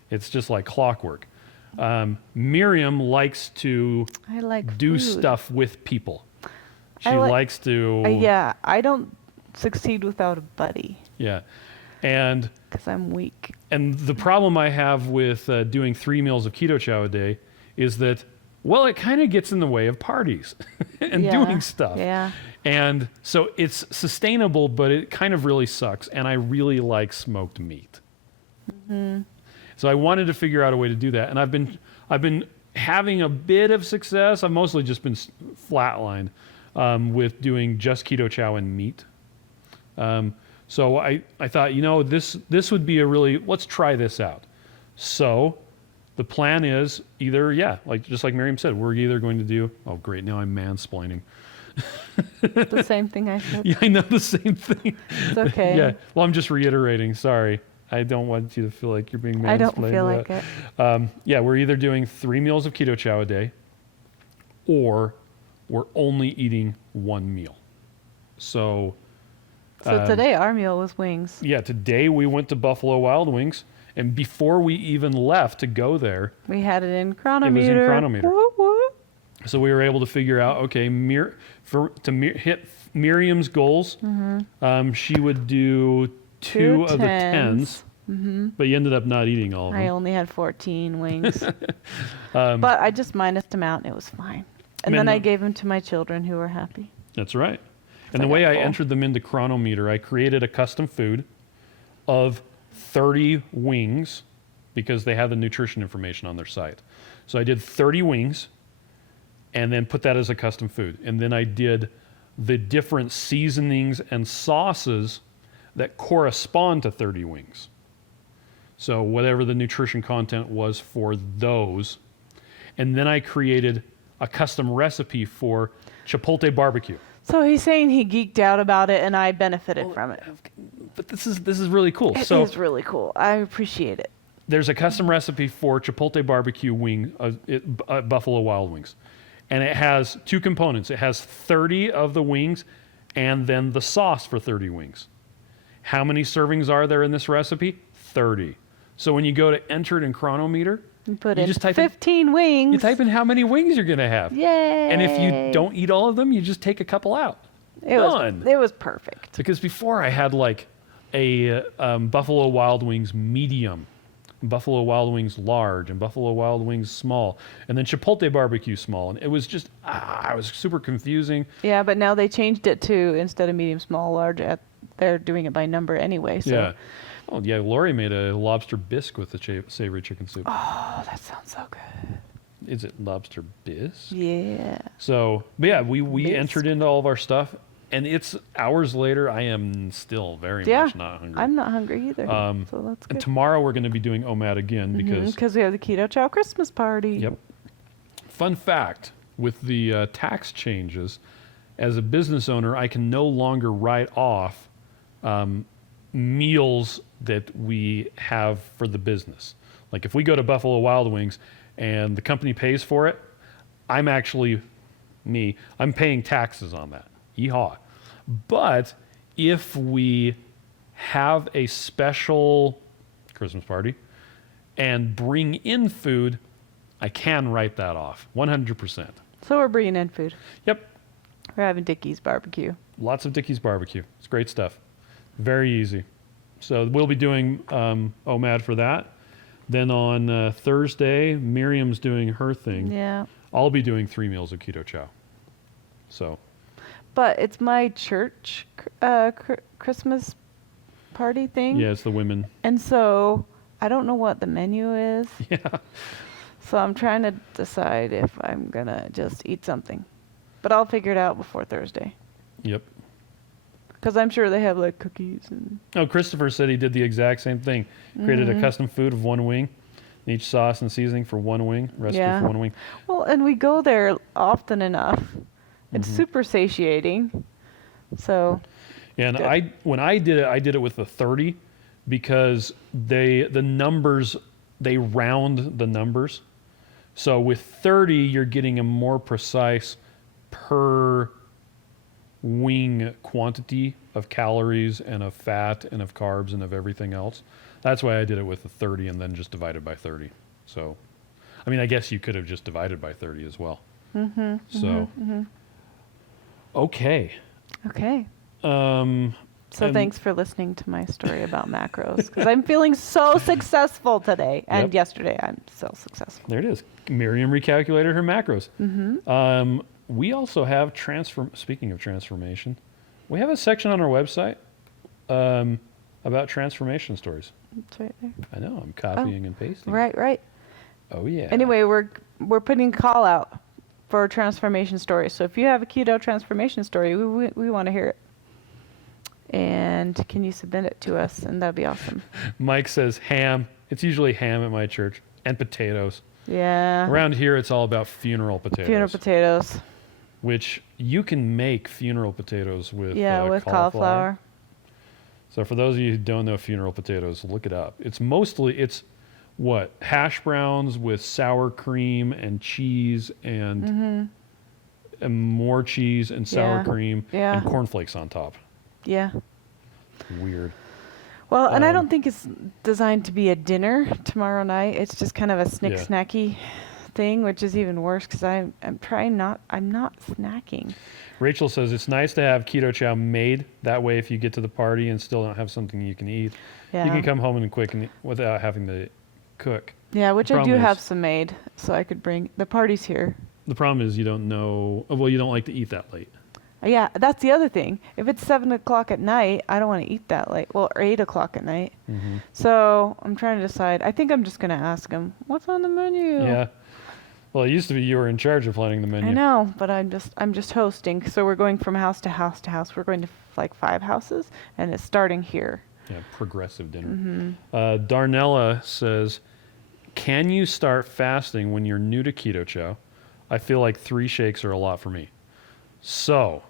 just like clockwork. Miriam likes to do food. stuff with people. She likes to... I don't succeed without a buddy Yeah. And because I'm weak. the problem I have with doing 3 meals of Keto Chow a day is that, well, it kind of gets in the way of parties and doing stuff. Yeah. And so it's sustainable, but it kind of really sucks. And I really like smoked meat. So I wanted to figure out a way to do that. And I've been having a bit of success. I've mostly just been flatlined with doing just Keto Chow and meat. So I thought, this would be let's try this out. So the plan is either, just like Miriam said, we're either going to do, oh great, now I'm mansplaining. The same thing I said. Yeah, I know the same thing. It's okay. Yeah, well, I'm just reiterating, sorry. I don't want you to feel like you're being mansplained. I don't feel like it. We're either doing 3 meals of Keto Chow a day, or we're only eating 1 meal. So today our meal was wings. yeah, today we went to Buffalo Wild Wings, and before we even left to go there, We had it in chronometer. it was in chronometer. Whoop, whoop. So we were able to figure out, okay, hit Miriam's goals, she would do 2 of the 10s, but you ended up not eating all of them. I only had 14 wings. But I just minused them out and it was fine. And then I gave them to my children who were happy. That's right. And I the got way I full. entered them into Chronometer, I created a custom food of 30 wings because they have the nutrition information on their site. So I did 30 wings and then put that as a custom food. And then I did the different seasonings and sauces that correspond to 30 wings. So whatever the nutrition content was for those. And then I created a custom recipe for Chipotle barbecue. So he's saying he geeked out about it and I benefited from it. But this is really cool. It is really cool. I appreciate it. There's a custom recipe for Chipotle barbecue wing at Buffalo Wild Wings. And it has 2 components. It has 30 of the wings and then the sauce for 30 wings. How many servings are there in this recipe? 30. So when you go to enter it in Chronometer, You put You in just type 15 wings. you type in how many wings you're going to have. Yay. And if you don't eat all of them, you just take a couple out. It was perfect. Because before I had like a Buffalo Wild Wings medium, Buffalo Wild Wings large, and Buffalo Wild Wings small, and then Chipotle barbecue small. And it was just, it was super confusing. Yeah, but now they changed it to, instead of medium, small, large, they're doing it by number anyway. So. Yeah. Oh, yeah, Lori made a lobster bisque with the savory chicken soup. Oh, that sounds so good. Is it lobster bisque? Yeah. So, but yeah, we Bisque. entered into all of our stuff, and it's hours later. I am still very much not hungry. I'm not hungry either. So that's And good. tomorrow we're going to be doing OMAD again because we have the Keto Chow Christmas party. Yep. Fun fact, with the tax changes, as a business owner, I can no longer write off meals that we have for the business. Like if we go to Buffalo Wild Wings and the company pays for it, I'm paying taxes on that. Yeehaw. But if we have a special Christmas party and bring in food, I can write that off 100%. So we're bringing in food. Yep. We're having Dickie's barbecue. Lots of Dickie's barbecue. It's great stuff. Very easy. So we'll be doing OMAD for that. Then on Thursday, Miriam's doing her thing. Yeah. I'll be doing 3 meals of Keto Chow. So. But it's my church Christmas party thing. Yeah, it's the women. And so I don't know what the menu is. Yeah. So I'm trying to decide if I'm going to just eat something. But I'll figure it out before Thursday. Yep. Because I'm sure they have like cookies and... Oh, Christopher said he did the exact same thing. Created a custom food of 1 wing, each sauce and seasoning for 1 wing, recipe for 1 wing. Well, and we go there often enough. It's super satiating. So... Yeah, and good. when I did it with the 30 because the numbers, they round the numbers. So with 30, you're getting a more precise per wing quantity of calories and of fat and of carbs and of everything else. That's why I did it with the 30 and then just divided by 30. So, I mean, I guess you could have just divided by 30 as well. Okay. Okay. So And- thanks for listening to my story about macros, because I'm feeling so successful today. And Yep. yesterday, I'm so successful. There it is. Miriam recalculated her macros. Mm-hmm. We also have speaking of transformation, we have a section on our website about transformation stories. It's right there. I know, I'm copying and pasting. Right. Oh, yeah. Anyway, we're putting a call out for transformation stories. So if you have a keto transformation story, we want to hear it. And can you submit it to us? And that'd be awesome. Mike says ham. It's usually ham at my church and potatoes. Yeah. Around here, it's all about funeral potatoes. Funeral potatoes. Which you can make funeral potatoes with With cauliflower. So for those of you who don't know funeral potatoes, look it up. It's what? Hash browns with sour cream and cheese and more cheese and sour cream and cornflakes on top. Yeah. Weird. Well, and I don't think it's designed to be a dinner tomorrow night. It's just kind of a snacky thing, which is even worse because I'm not snacking. Rachel says it's nice to have Keto Chow made. That way, if you get to the party and still don't have something you can eat, you can come home and quick and without having to cook. Yeah, which The I do problem have is- some made, so I could bring. The party's here. The problem is you don't know. Well, you don't like to eat that late. Yeah, that's the other thing. If it's 7 o'clock at night, I don't want to eat that late. Well, or 8 o'clock at night. Mm-hmm. So I'm trying to decide. I think I'm just going to ask him, what's on the menu? Yeah. Well, it used to be you were in charge of planning the menu. I know, but I'm just hosting. So we're going from house to house to house. We're going to like 5 houses, and it's starting here. Yeah, progressive dinner. Mm-hmm. Darnella says, can you start fasting when you're new to Keto Chow? I feel like 3 shakes are a lot for me. So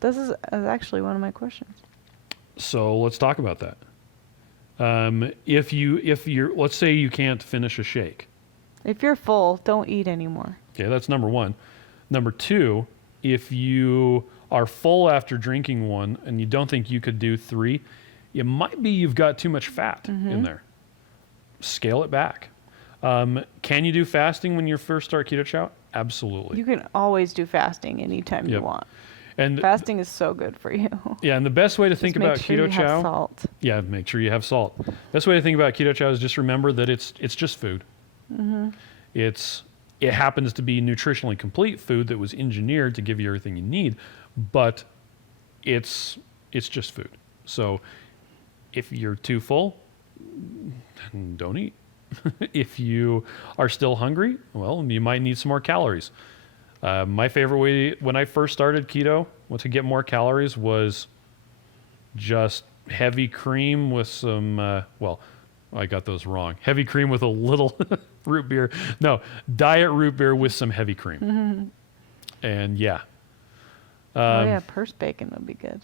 This is actually one of my questions. So let's talk about that. If you're, let's say you can't finish a shake. If you're full, don't eat anymore. Okay, that's number 1. Number 2, if you are full after drinking one and you don't think you could do 3, it might be you've got too much fat in there. Scale it back. Can you do fasting when you first start Keto Chow? Absolutely. You can always do fasting anytime you Yep. want. And Fasting is so good for you. yeah, and the best way to think Just make about sure Keto you have Chow, salt. yeah, make sure you have salt. Best way to think about Keto Chow is just remember that it's just food. It happens to be nutritionally complete food that was engineered to give you everything you need, but it's just food. So if you're too full, don't eat. If you are still hungry, well, you might need some more calories. My favorite way when I first started keto to get more calories was just heavy cream with some, I got those wrong. Heavy cream with a little root beer. No, diet root beer with some heavy cream. And yeah. Purse bacon would be good.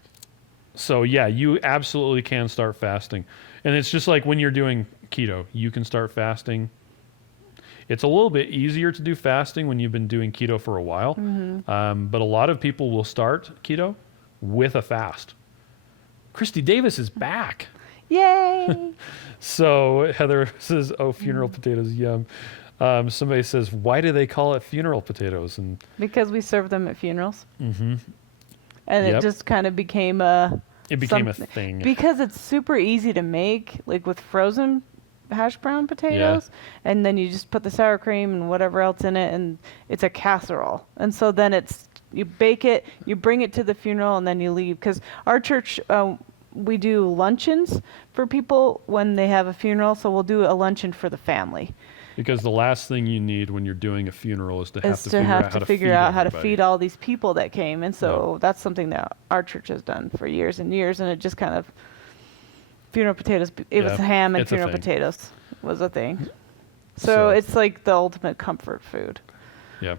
So yeah, you absolutely can start fasting. And it's just like when you're doing keto, you can start fasting. It's a little bit easier to do fasting when you've been doing keto for a while. But a lot of people will start keto with a fast. Christy Davis is back. Yay! So Heather says, oh, funeral potatoes, yum. Somebody says, why do they call it funeral potatoes? And Because we serve them at funerals. And Yep. it just kind of became it became a something- thing. Because it's super easy to make, like with frozen hash brown potatoes, and then you just put the sour cream and whatever else in it, and it's a casserole. And so then you bake it, you bring it to the funeral, and then you leave. Because our church, we do luncheons for people when they have a funeral, so we'll do a luncheon for the family. Because the last thing you need when you're doing a funeral is to have Is to to figure have out to how to figure feed out how to everybody. feed all these people that came. And so that's something that our church has done for years and years, and it just kind of funeral potatoes. It was Yeah, ham and it's a funeral thing. potatoes was a thing. So So- it's like the ultimate comfort food, Yeah.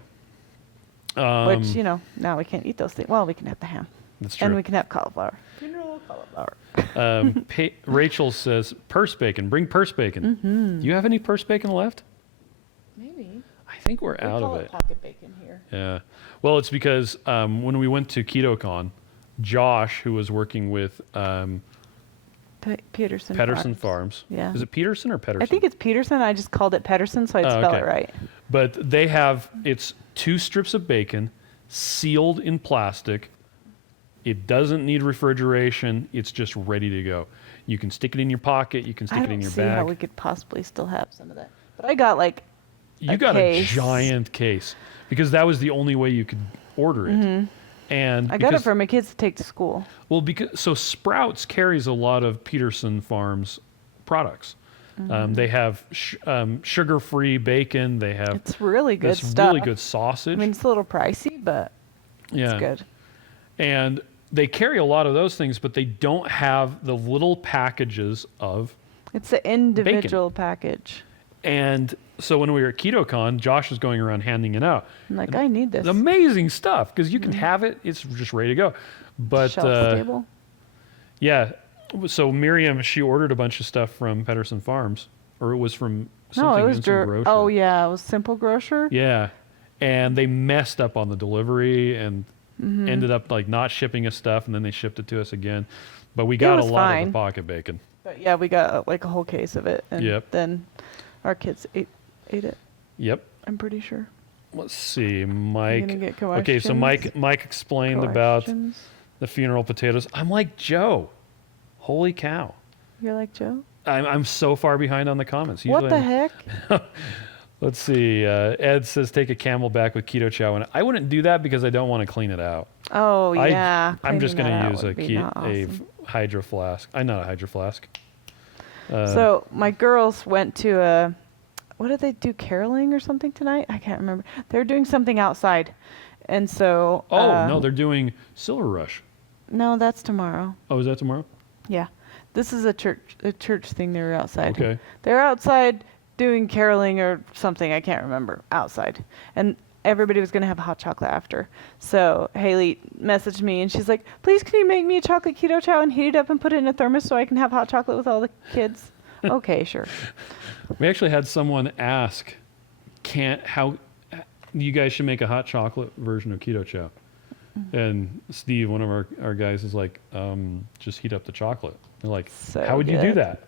which now we can't eat those things. Well, we can have the ham, That's true. and we can have cauliflower. Funeral cauliflower. Rachel says, purse bacon. Bring purse bacon. Do you have any purse bacon left? Maybe. I think we're out of it. pocket bacon here. Yeah. Well, it's because when we went to KetoCon, Josh, who was working with Peterson. Pedersen Farms. Yeah. Is it Peterson or Pedersen? I think it's Peterson. I just called it Pedersen, so I'd Oh, spell okay. it right. But they have, it's 2 strips of bacon sealed in plastic, It doesn't need refrigeration. It's just ready to go. You can stick it in your pocket. You can stick I it in don't your see how bag. we could possibly still have some of that. But I got like You a got case. a giant case because that was the only way you could order it. And I got it for my kids to take to school. well, because so Sprouts carries a lot of Peterson Farms products. They have sugar-free bacon. They have It's really good this stuff. really good sausage. I mean, it's a little pricey, but yeah, it's good. and they carry a lot of those things, but they don't have the little packages of. It's an individual package. And so when we were at KetoCon, Josh was going around handing it out. I'm like, I need this. It's amazing stuff because you can have it; it's just ready to go. But Shelf stable. yeah, so Miriam, she ordered a bunch of stuff from Pedersen Farms, or it was from something No, it was Instant Grocery. Oh yeah, it was Simple Grocer. Yeah, and they messed up on the delivery and ended up like not shipping us stuff, and then they shipped it to us again. But we got a was lot of fine. the pocket bacon. But yeah, we got like a whole case of it, and Yep. then our kids ate it. Yep. I'm pretty sure. Let's see, You Mike. gonna get Okay, so questions? Mike explained about Questions? the funeral potatoes. I'm like Joe. Holy cow! You're like Joe. I'm so far behind on the comments. What Usually the I'm- heck? Let's see. Ed says take a Camelback with Keto Chow, and I wouldn't do that because I don't want to clean it out. Oh yeah. I'm just cleaning going that to out use would be awesome. a Hydro Flask. I'm not a Hydro Flask. So my girls went to a, what did they do, caroling or something tonight? I can't remember. They're doing something outside, and so. No, they're doing Silver Rush. No, that's tomorrow. Oh, is that tomorrow? Yeah, this is a church thing. They were outside. Okay. They're outside doing caroling or something. I can't remember. Outside, and everybody was gonna have hot chocolate after. So Haley messaged me and she's like, "Please, can you make me a chocolate keto chow and heat it up and put it in a thermos so I can have hot chocolate with all the kids?" Okay, sure. We actually had someone ask, how you guys should make a hot chocolate version of Keto Chow. And Steve, one of our guys, is like, just heat up the chocolate. They're like, So how would you do good. that?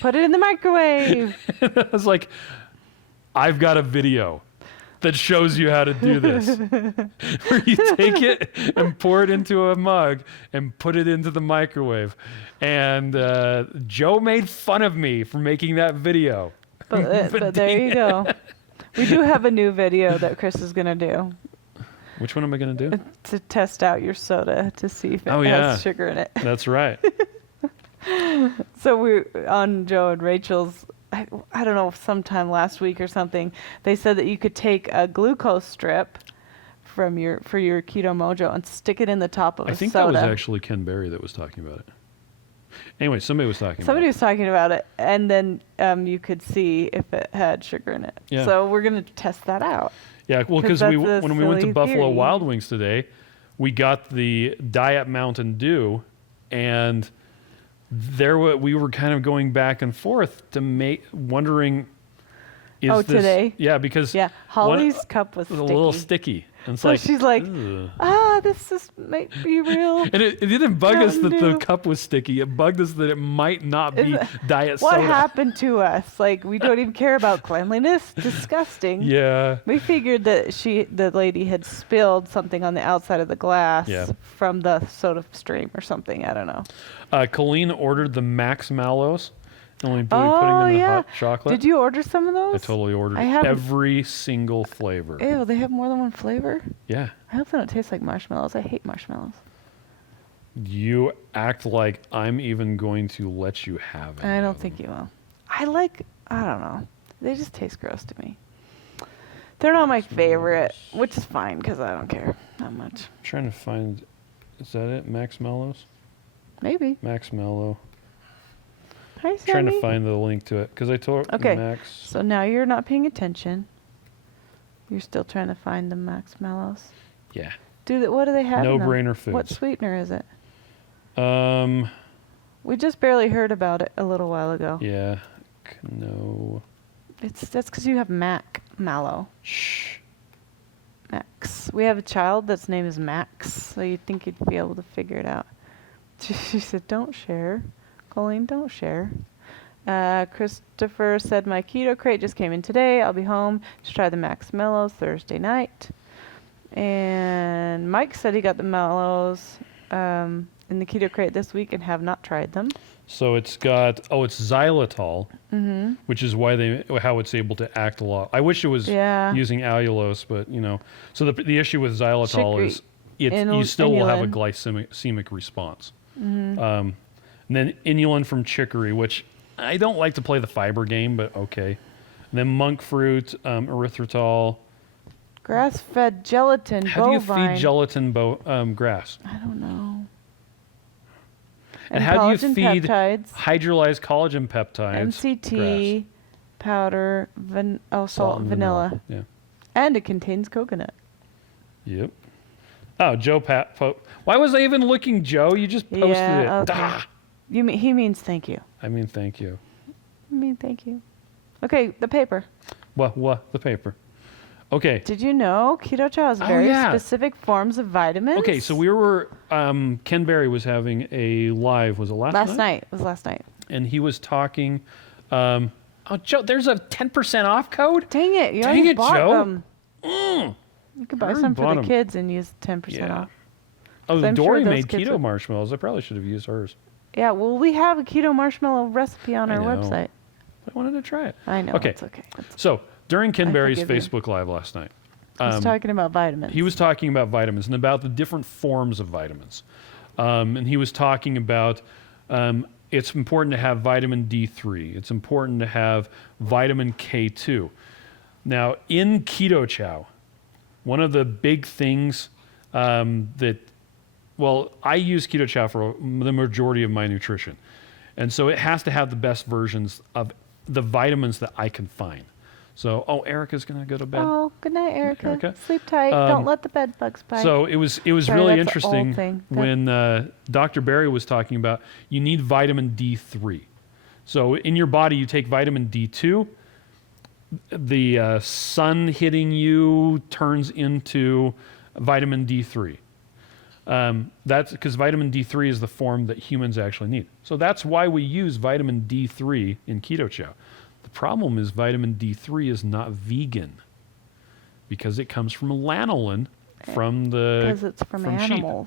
Put it in the microwave. I was like, I've got a video that shows you how to do this. Where you take it and pour it into a mug and put it into the microwave. And Joe made fun of me for making that video. But there you go. We do have a new video that Chris is gonna do Which one am I going to do? to test out your soda to see if it Oh, yeah. has sugar in it. That's right. So we on Joe and Rachel's, I don't know, sometime last week or something, they said that you could take a glucose strip for your Keto Mojo and stick it in the top of I a think soda. that was actually Ken Berry that was talking about it. Anyway, somebody was talking Somebody about was talking about it, and then you could see if it had sugar in it. Yeah. So we're gonna test that out. it. Yeah, well, 'Cause because that's a when we went to silly Buffalo theory. Wild Wings today, we got the Diet Mountain Dew, and we were kind of going back and forth to wondering, is Oh, this, today? Yeah, because Yeah, Holly's cup was a sticky. little sticky. And it's So like, she's like, "Ugh." this might be real. And it didn't bug us that Mountain the Dew. cup was sticky. It bugged us that it might not be Is it- diet What soda. happened to us? Like, we don't even care about cleanliness. Disgusting. Yeah. We figured that the lady had spilled something on the outside of the glass Yeah. from the soda stream or something. I don't know. Colleen ordered the Max Mallows. Only putting them in yeah. hot chocolate. Did you order some of those? I totally ordered I haven't- every single flavor. Ew, they have more than one flavor? Yeah. I hope they don't taste like marshmallows. I hate marshmallows. You act like I'm even going to let you have it. I don't think you will. I don't know. They just taste gross to me. They're not my favorite, which is fine because I don't care that much. I'm trying to find. Is that it? Max Mallows? Maybe. Max Mallow. Hi, Trying to Sammy. find the link to it because I told Okay. Max. So now you're not paying attention. You're still trying to find the Max Mallows. Yeah. What do they have? in them? No-brainer foods. What sweetener is it? Um. We just barely heard about it a little while ago. Yeah. No. That's because you have Mac Mallow. Shh. Max. We have a child that's name is Max, so you'd think you'd be able to figure it out. She said, "Don't share, Colleen. Don't share." Christopher said, "My keto crate just came in today. I'll be home to try the Max Mellows Thursday night." And Mike said he got the Mellows in the Keto Crate this week and have not tried them. So it's got, it's xylitol, which is how it's able to act a lot. I wish it was using allulose, but So the issue with xylitol Chicory. is you still will have a Inulin. glycemic response. And then inulin from chicory, which I don't like to play the fiber game, but okay. And then monk fruit, erythritol. Grass-fed gelatin, How bovine. do you feed gelatin grass? I don't know. And how do you collagen feed peptides, hydrolyzed collagen peptides? MCT, powder, salt, and vanilla. Yeah. And it contains coconut. Yep. Oh, Joe why was I even looking, Joe? You just posted it. Okay. Dah! He means thank you. I mean, thank you. I mean thank you. Okay, the paper. What? The paper. Okay. Did you know Keto Chow has very specific forms of vitamins? Okay, so we were, Ken Berry was having a live, was it last night? Last night. It was last night. And he was talking, Joe, there's a 10% off code? Dang it, you Dang already it, bought Joe. them. Mm. You could buy some for the kids and use 10% off. Oh, I'm Dory sure those made kids keto would- marshmallows. I probably should have used hers. Yeah, well, we have a keto marshmallow recipe on I our know. website. I wanted to try it. I know, Okay. it's okay. So during Ken I Berry's forgive you. Facebook Live last night, He's talking about vitamins. he was talking about vitamins and about the different forms of vitamins. And he was talking about it's important to have vitamin D3. It's important to have vitamin K2. Now, in Keto Chow, one of the big things I use Keto Chow for the majority of my nutrition. And so it has to have the best versions of the vitamins that I can find. So, Erica's going to go to bed. Oh, good night, Erica. Erica. Sleep tight. Don't let the bed bugs bite. So it was Sorry, really that's an old interesting thing. when Dr. Berry was talking about you need vitamin D3. So in your body, you take vitamin D2. The sun hitting you turns into vitamin D3. That's because vitamin D3 is the form that humans actually need. So that's why we use vitamin D3 in Keto Chow. The problem is vitamin D3 is not vegan because it comes from lanolin because it's from sheep. animals.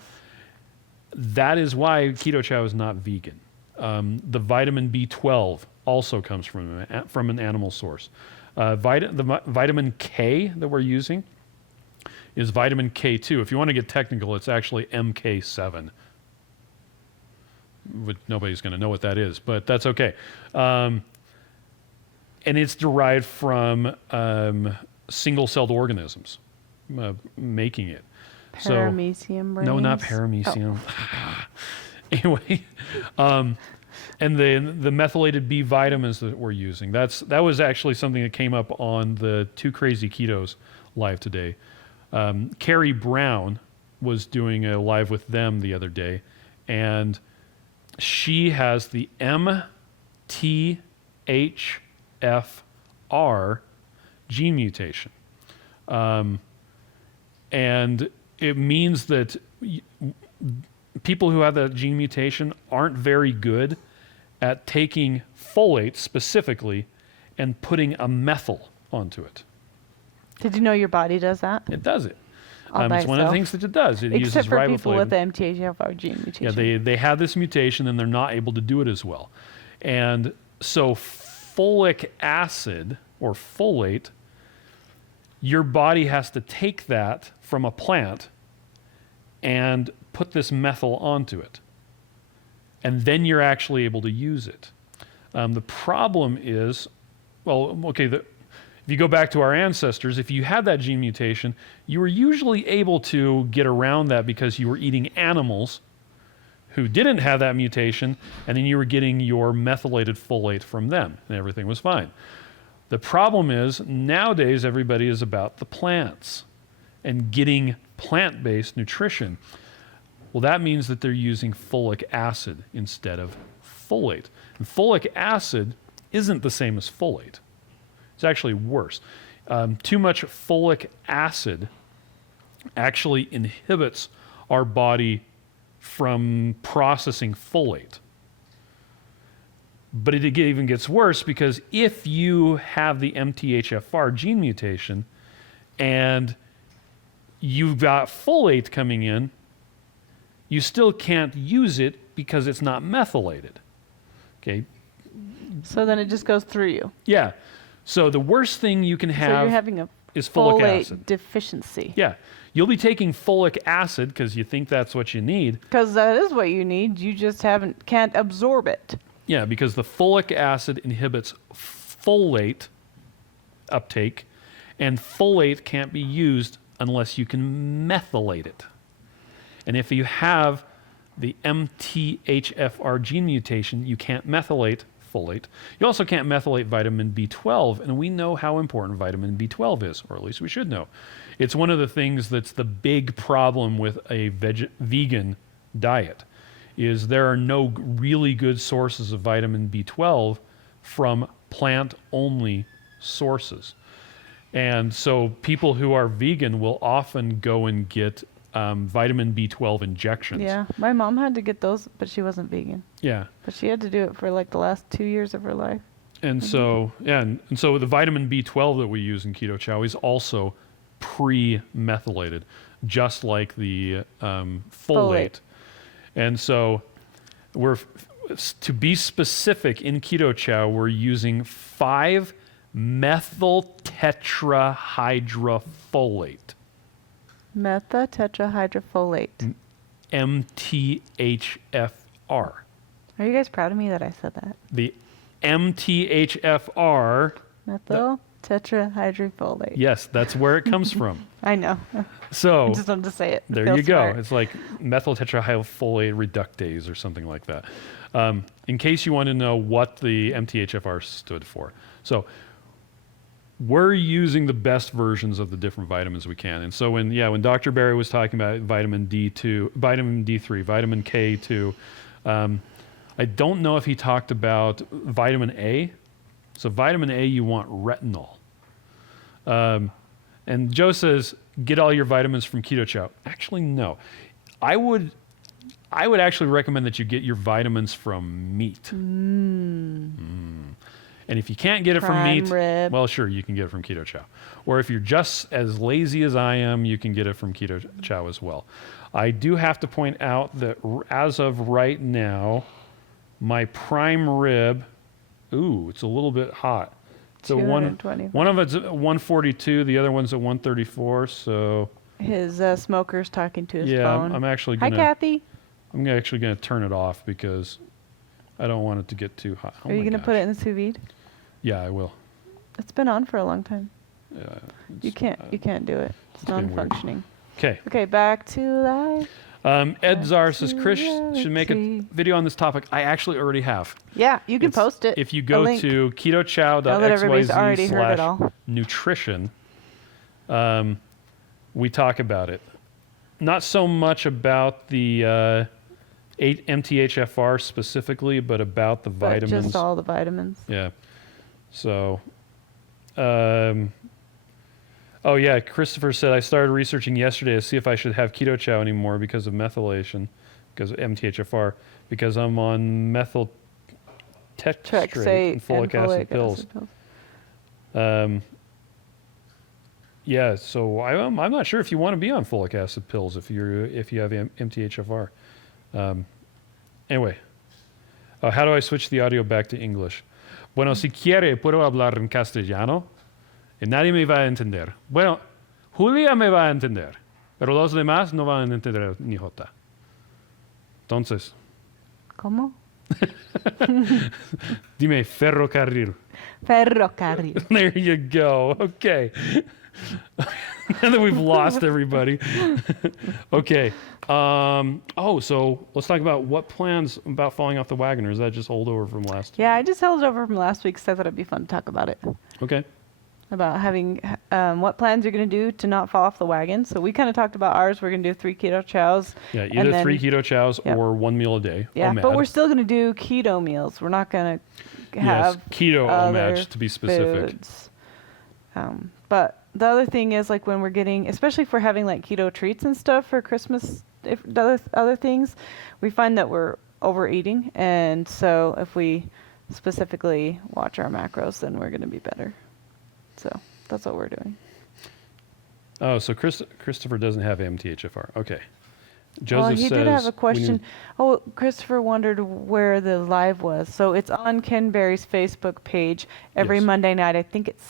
That is why Keto Chow is not vegan. The vitamin B12 also comes from an animal source. The vitamin K that we're using is vitamin K2. If you want to get technical, it's actually MK7. But nobody's going to know what that is, but that's okay. And it's derived from single-celled organisms making it. Paramecium brains? No, not paramecium. Anyway, and the methylated B vitamins that we're using. That was actually something that came up on the Two Crazy Ketos live today. Carrie Brown was doing a live with them the other day, and she has the MTHFR gene mutation. And it means that people who have that gene mutation aren't very good at taking folate specifically and putting a methyl onto it. Did you know your body does that? It does it. All by It's one of the itself? things that it does. It Except uses for riboflavin. people with the MTHFR gene mutation. Yeah, they have this mutation and they're not able to do it as well. And so folic acid or folate, your body has to take that from a plant and put this methyl onto it. And then you're actually able to use it. The problem is, if you go back to our ancestors, if you had that gene mutation, you were usually able to get around that because you were eating animals who didn't have that mutation, and then you were getting your methylated folate from them, and everything was fine. The problem is, nowadays, everybody is about the plants and getting plant-based nutrition. Well, that means that they're using folic acid instead of folate. And folic acid isn't the same as folate. It's actually worse. Too much folic acid actually inhibits our body from processing folate. But it even gets worse because if you have the MTHFR gene mutation and you've got folate coming in, you still can't use it because it's not methylated. Okay. So then it just goes through you. Yeah. So the worst thing you can So have you're having a is folic folate acid. deficiency. Yeah. You'll be taking folic acid because you think that's what you need. Because that is what you need. You just can't absorb it. Yeah, because the folic acid inhibits folate uptake, and folate can't be used unless you can methylate it. And if you have the MTHFR gene mutation, you can't methylate folate. You also can't methylate vitamin B12, and we know how important vitamin B12 is, or at least we should know. It's one of the things that's the big problem with a vegan diet, is there are no really good sources of vitamin B12 from plant-only sources. And so people who are vegan will often go and get vitamin B12 injections. Yeah, my mom had to get those, but she wasn't vegan. Yeah. But she had to do it for like the last 2 years of her life. And so, yeah, and so the vitamin B12 that we use in Keto Chow is also pre-methylated, just like the folate. And so to be specific, in Keto Chow, we're using 5-methyl tetrahydrofolate. Methotetrahydrofolate. MTHFR. Are you guys proud of me that I said that? The MTHFR. Methyl tetrahydrofolate. Yes, that's where it comes from. I know. So I just wanted to say it. there Feel you go. smart. It's like methyl tetrahydrofolate reductase or something like that. In case you want to know what the MTHFR stood for. So we're using the best versions of the different vitamins we can. And so when Dr. Barry was talking about vitamin D2, vitamin D3, vitamin K2, I don't know if he talked about vitamin A. So vitamin A, you want retinol. And Joe says, get all your vitamins from Keto Chow. Actually, no. I would actually recommend that you get your vitamins from meat. And if you can't get it from meat, rib. well, sure, you can get it from Keto Chow. Or if you're just as lazy as I am, you can get it from Keto Chow as well. I do have to point out that as of right now, my prime rib, it's a little bit hot. So one of it's at 142, the other one's at 134. So his smoker's talking to his phone. I'm actually gonna. Hi, Kathy. I'm actually gonna turn it off because I don't want it to get too hot. Are you gonna put it in the sous vide? Yeah, I will. It's been on for a long time. Yeah, You can't do it. It's non-functioning. Okay. Okay, back to life. Ed Czar says, Chris should make a video on this topic. I actually already have. Yeah, you can post it. If you go to ketochow.xyz/nutrition, we talk about it. Not so much about the MTHFR specifically, but about the vitamins. Just all the vitamins. Yeah. So, Christopher said, I started researching yesterday to see if I should have Keto Chow anymore because of methylation, because of MTHFR, because I'm on methyl tetrate and folic acid pills. So I'm not sure if you want to be on folic acid pills if you have MTHFR. Anyway, how do I switch the audio back to English? Bueno, si quiere, puedo hablar en castellano y nadie me va a entender. Bueno, Julia me va a entender, pero los demás no van a entender ni jota. Entonces. ¿Cómo? Dime ferrocarril. Ferrocarril. There you go. Okay. And then we've lost everybody. Okay. So let's talk about what plans about falling off the wagon, or is that just holdover from last? Yeah, I just held it over from last week because I thought it'd be fun to talk about it. Okay. About having what plans you're going to do to not fall off the wagon. So we kind of talked about ours. We're going to do 3 keto chows. Yeah, either 3 keto chows or 1 meal a day. Yeah, OMAD. but we're still going to do keto meals. We're not going to have keto other OMAD to be specific. Foods. But the other thing is, like, when we're getting, especially if we're having like keto treats and stuff for Christmas, other things, we find that we're overeating. And so if we specifically watch our macros, then we're going to be better. So that's what we're doing. Oh, so Christopher doesn't have MTHFR. Okay. Joseph he says did have a we question. need- Oh, Christopher wondered where the live was. So it's on Ken Berry's Facebook page every Yes. Monday night. I think it's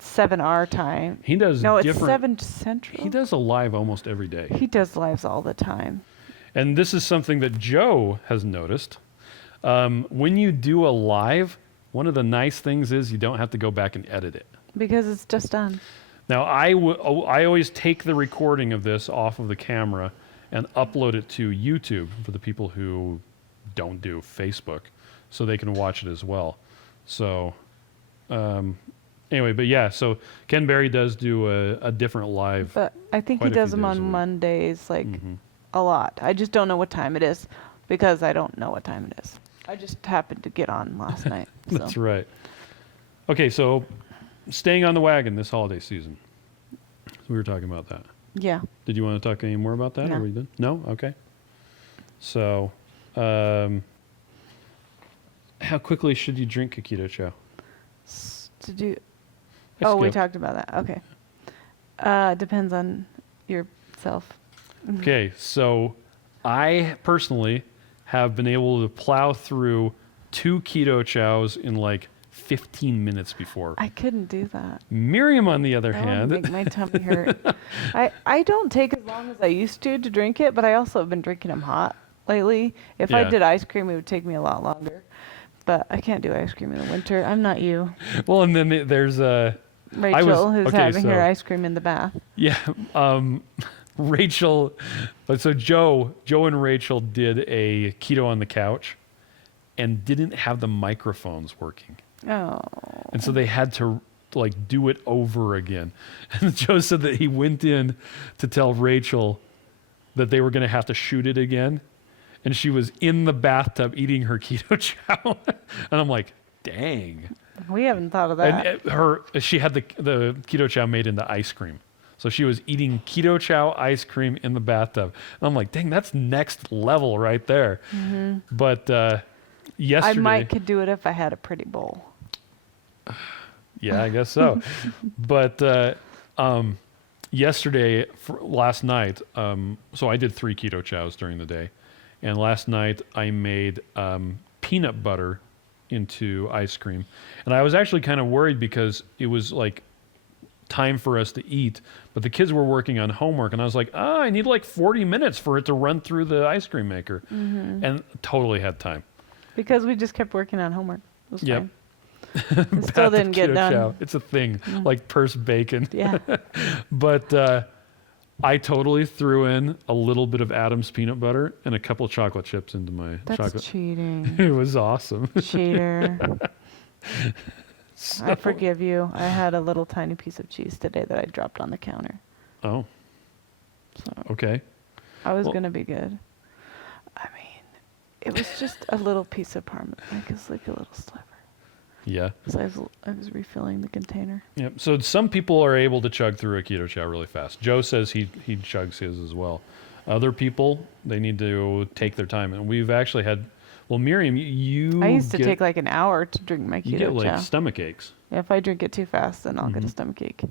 7 our time. he does No, it's different. 7 Central. He does a live almost every day. He does lives all the time. And this is something that Joe has noticed. When you do a live, one of the nice things is you don't have to go back and edit it. Because it's just done. Now, I always take the recording of this off of the camera and upload it to YouTube for the people who don't do Facebook, so they can watch it as well. So, anyway, but yeah, so Ken Berry does do a different live. But I think he quite a does few them days a on week. Mondays, like Mhm. a lot. I just don't know what time it is because I don't know what time it is. I just happened to get on last night. So. That's right. Okay, so staying on the wagon this holiday season. So we were talking about that. Yeah. Did you want to talk any more about that? No. Or we done? No? Okay. So, how quickly should you drink a Keto Chow? To do. Let's Oh, we go. talked about that. Okay. Depends on yourself. Okay, so I personally have been able to plow through 2 Keto Chows in like 15 minutes before. I couldn't do that. Miriam, on the other That would hand, make my tummy hurt. I don't take as long as I used to drink it, but I also have been drinking them hot lately. If I Yeah. did ice cream, it would take me a lot longer. But I can't do ice cream in the winter. I'm not you. well, and then there's Rachel, who's okay, having her so- ice cream in the bath. yeah, Rachel. So Joe and Rachel did a keto on the couch, and didn't have the microphones working. Oh. And so they had to like do it over again. And Joe said that he went in to tell Rachel that they were going to have to shoot it again. And she was in the bathtub eating her Keto Chow. And I'm like, dang. We haven't thought of that. And she had the Keto Chow made into ice cream. So she was eating Keto Chow ice cream in the bathtub. And I'm like, dang, that's next level right there. Mm-hmm. But I yesterday. could do it if I had a pretty bowl. Yeah, I guess so. But yesterday, last night, so I did 3 Keto Chows during the day. And last night I made peanut butter into ice cream. And I was actually kind of worried because it was like time for us to eat, but the kids were working on homework. And I was like, I need like 40 minutes for it to run through the ice cream maker. Mm-hmm. And totally had time. Because we just kept working on homework. It was Yep. fine. It still Bath didn't get Keto done. Chow. It's a thing, like purse bacon. Yeah. But I totally threw in a little bit of Adam's peanut butter and a couple chocolate chips into my That's chocolate. cheating. It was awesome. Cheater. So- I forgive you. I had a little tiny piece of cheese today that I dropped on the counter. Oh, So okay. I was Well- going to be good. I mean, it was just a little piece of parmesan. Like it's like a little sliver. Yeah. So I was refilling the container. Yep. So some people are able to chug through a Keto Chow really fast. Joe says he chugs his as well. Other people, they need to take their time. And we've actually had, well, Miriam, you I used to get, take like an hour to drink my you Keto get like Chow. stomach aches. If I drink it too fast, then I'll get a Mhm. stomach ache.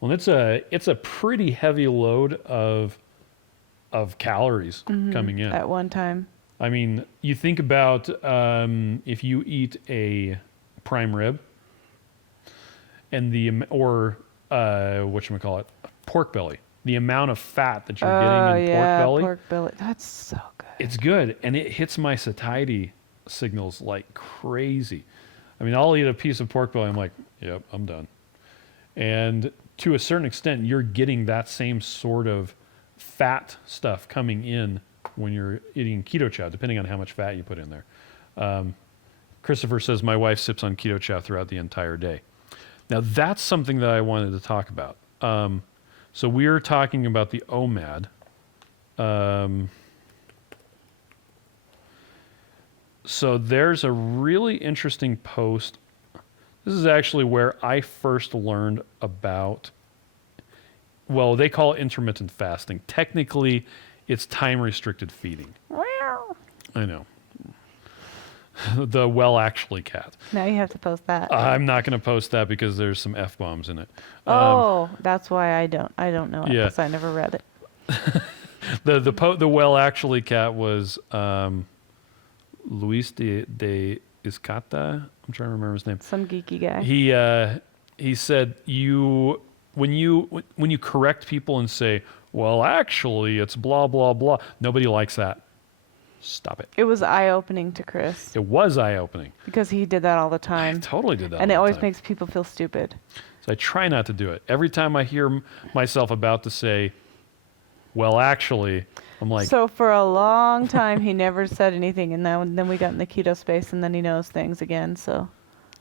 Well, it's a pretty heavy load of calories coming in. At one time. I mean, you think about if you eat a prime rib and whatchamacallit, pork belly, the amount of fat that you're getting in pork belly, pork belly. That's so good. it's good. And it hits my satiety signals like crazy. I mean, I'll eat a piece of pork belly. I'm like, yep, I'm done. And to a certain extent, you're getting that same sort of fat stuff coming in when you're eating Keto Chow, depending on how much fat you put in there. Christopher says, my wife sips on Keto Chow throughout the entire day. Now, that's something that I wanted to talk about. So we're talking about the OMAD. So there's a really interesting post. This is actually where I first learned about, well, they call it intermittent fasting. Technically, it's time-restricted feeding. I know. The actually cat. Now you have to post that. I'm not going to post that because there's some F-bombs in it. Oh, that's why I don't know it yeah. because I never read it. The well actually cat was Luis de Iscata. I'm trying to remember his name. Some geeky guy. He said when you correct people and say, well, actually, it's blah blah blah. Nobody likes that. Stop it. It was eye-opening to Chris It was eye-opening. because he did that all the I time. totally did that. And all it the always time. makes people feel stupid. So I try not to do it. Every time I hear myself about to say, well, actually, I'm like, So for a long time, he never said anything, and then we got in the keto space, and then he knows things again. So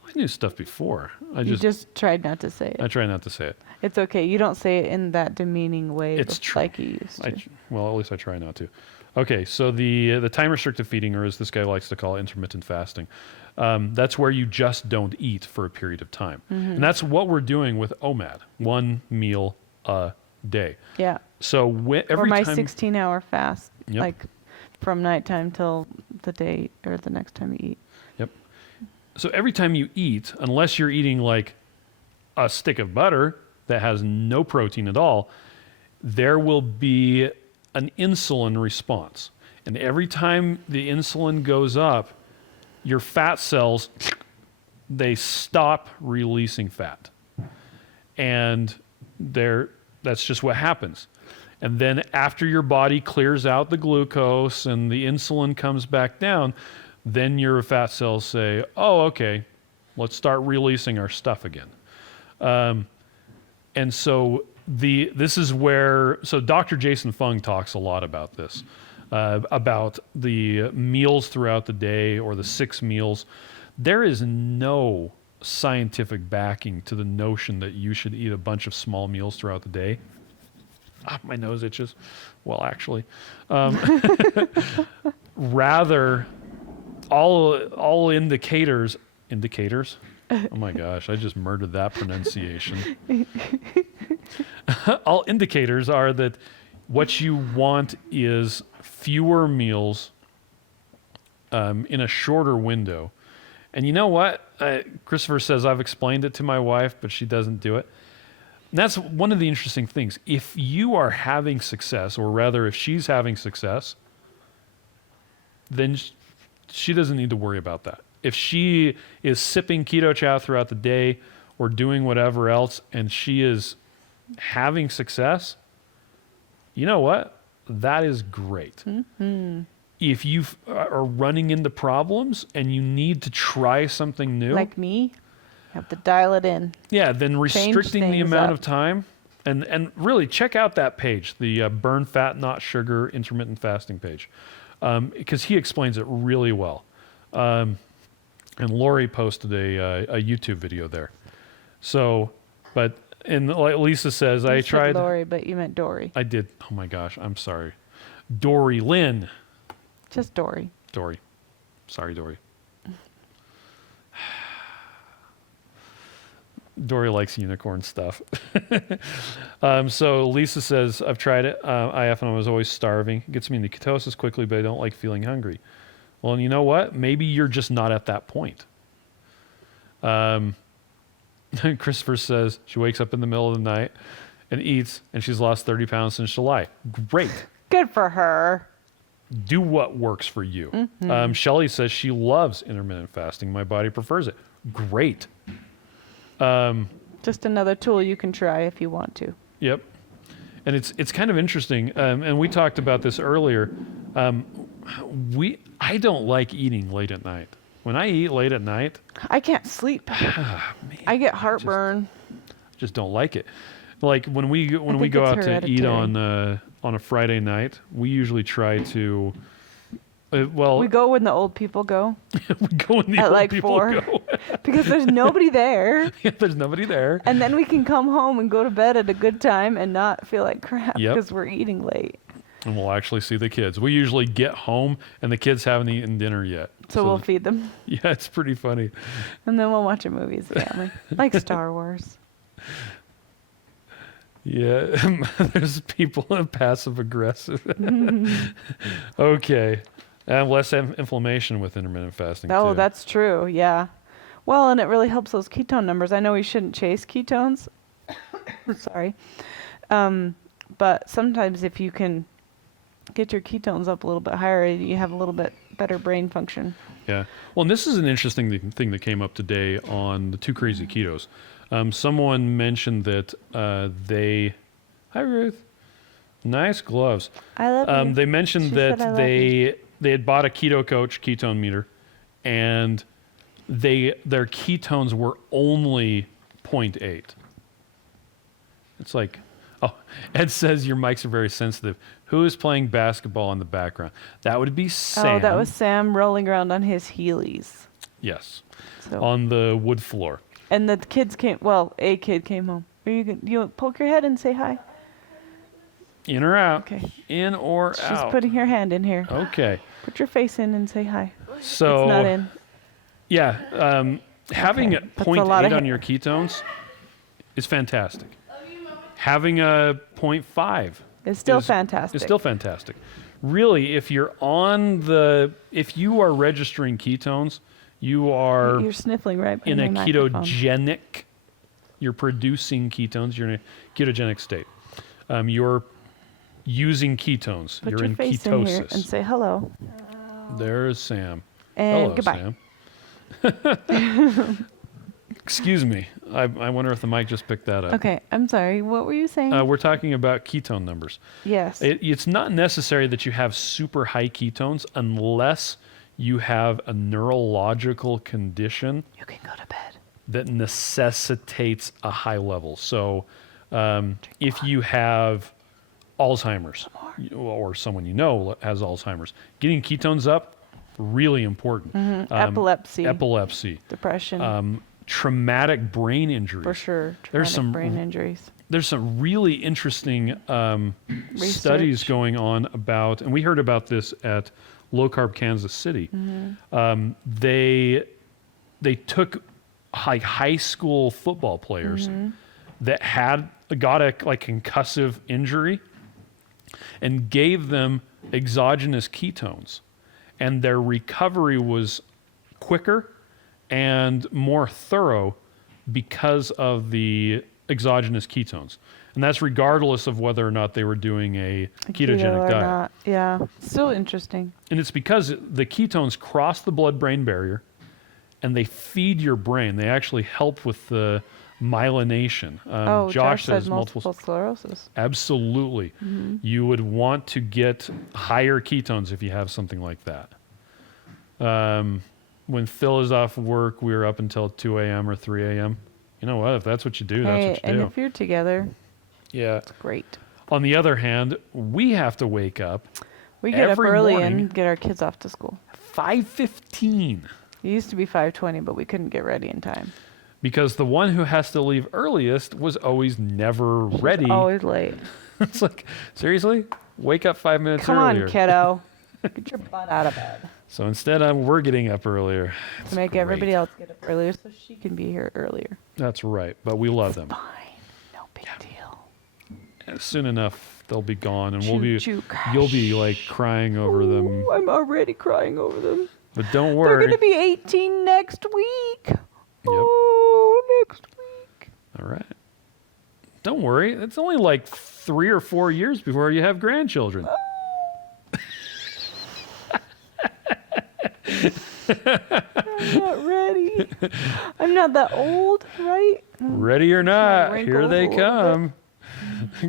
I knew stuff before. I you just just tried not to say I it. try not to say it. It's okay. You don't say it in that demeaning way, It's true. like you used to. Well, at least I try not to. Okay, so the time restricted feeding, or as this guy likes to call it, intermittent fasting, that's where you just don't eat for a period of time, and that's what we're doing with OMAD, 1 meal a day. Yeah. So Or every my time, 16-hour fast, Yep. like from nighttime till the day or the next time you eat. yep. So every time you eat, unless you're eating like a stick of butter that has no protein at all, there will be an insulin response. And every time the insulin goes up, your fat cells, they stop releasing fat. And that's just what happens. And then after your body clears out the glucose and the insulin comes back down, then your fat cells say, oh, okay, let's start releasing our stuff again. And so this is where, so Dr. Jason Fung talks a lot about this, about the meals throughout the day or the 6 meals. There is no scientific backing to the notion that you should eat a bunch of small meals throughout the day. My nose itches. Well, actually. Rather, all indicators, oh my gosh, I just murdered that pronunciation. All indicators are that what you want is fewer meals in a shorter window. And you know what? Christopher says, I've explained it to my wife, but she doesn't do it. And that's one of the interesting things. If you are having success, or rather if she's having success, then she doesn't need to worry about that. If she is sipping Keto Chow throughout the day or doing whatever else, and she is having success, you know what? That is great. Mm-hmm. If you are running into problems and you need to try something new, Like me, have to dial it in. yeah, then restricting the things amount up. of time, and really check out that page, the Burn Fat Not Sugar Intermittent Fasting page, because he explains it really well. And Lori posted a YouTube video there. So, and like Lisa says, I You said tried. Lori, but you meant Dory. I did. Oh my gosh, I'm sorry. Dory Lynn. Just Dory. Dory. Sorry, Dory. Dory likes unicorn stuff. So Lisa says, I've tried it. IF and I was always starving. It gets me into ketosis quickly, but I don't like feeling hungry. Well, and you know what? Maybe you're just not at that point. Christopher says she wakes up in the middle of the night and eats, and she's lost 30 pounds since July. Great. Good for her. Do what works for you. Mm-hmm. Shelly says she loves intermittent fasting. My body prefers it. Great. Just another tool you can try if you want to. Yep. And it's kind of interesting. And we talked about this earlier. I don't like eating late at night. When I eat late at night, I can't sleep. man, I get heartburn. just don't like it. Like when we think go it's out to eat hereditary. on a Friday night, we usually try to. We go when the old people go we go when the at old like people 4 go. because there's nobody there. Yeah, there's nobody there. And then we can come home and go to bed at a good time and not feel like crap Yep. because we're eating late. And we'll actually see the kids. We usually get home and the kids haven't eaten dinner yet. So we'll feed them. Yeah, it's pretty funny. And then we'll watch a movie as a family. Like Star Wars. Yeah, there's people passive aggressive. Okay. And less inflammation with intermittent fasting Oh, too. that's true. Yeah. Well, and it really helps those ketone numbers. I know we shouldn't chase ketones. Sorry. But sometimes if you can get your ketones up a little bit higher, you have a little bit better brain function. Yeah. Well, and this is an interesting thing that came up today on the Two Crazy Ketos. Someone mentioned that hi Ruth, nice gloves. I love you. They mentioned She said, "I that love you." they had bought a Keto Coach ketone meter, and their ketones were only 0.8. It's like, oh, Ed says your mics are very sensitive. Who is playing basketball in the background? That would be Sam. Oh, that was Sam rolling around on his Heelys. Yes, So. on the wood floor. And the kids came. Well, a kid came home. Are you poke your head and say hi? In or out? Okay. In or She's out? putting her hand in here. Okay. Put your face in and say hi. So It's not in. yeah, having Okay, a that's a lot 0.8 of on hair. your ketones is fantastic. Having a 0.5 It's still is- fantastic. It's still fantastic. Really, if you are registering ketones, you are You're sniffling right in a my microphone. ketogenic. You're producing ketones. You're in a ketogenic state. You're using ketones. Put You're your in face ketosis. in here and say hello. There's Sam. And Hello, goodbye. Sam. Excuse me. I wonder if the mic just picked that up. Okay, I'm sorry. What were you saying? We're talking about ketone numbers. Yes. It's not necessary that you have super high ketones unless you have a neurological condition You can go to bed. that necessitates a high level. So if you have Alzheimer's or someone you know has Alzheimer's, getting ketones up, really important. Epilepsy. Epilepsy. Depression. Traumatic brain injuries. for sure. There's Traumatic some brain injuries. There's some really interesting studies going on about, and we heard about this at Low Carb Kansas City. They took high school football players that got a concussive injury and gave them exogenous ketones, and their recovery was quicker and more thorough because of the exogenous ketones. And that's regardless of whether or not they were doing a ketogenic Keto or diet. not. Yeah. Still interesting. And it's because the ketones cross the blood-brain barrier and they feed your brain. They actually help with the myelination. Josh said says multiple sclerosis. Absolutely. You would want to get higher ketones if you have something like that. When Phil is off work, we're up until 2 a.m. or 3 a.m. You know what? If that's what you do, that's Hey, what you and do. if you're together, Yeah. great. On the other hand, we have to wake up We get up every early morning. and get our kids off to school. 5:15 It used to be 5:20, but we couldn't get ready in time. because the one who has to leave earliest was always never ready. Always late. It's like, seriously? Wake up 5 minutes Come earlier. on, kiddo. Get your butt out of bed. So instead, we're getting up earlier. To make everybody else get up earlier so she can be here earlier. That's right, but we love them. Fine. No big deal. Soon enough, they'll be gone, and Choo-choo. you'll be like crying over them. Ooh, I'm already crying over them. But don't They're worry. going to be 18 next week. Oh, next week. All right. Don't worry. It's only like 3 or 4 years before you have grandchildren. I'm not ready. I'm not that old, right? Ready or not, here wrinkles they a little come.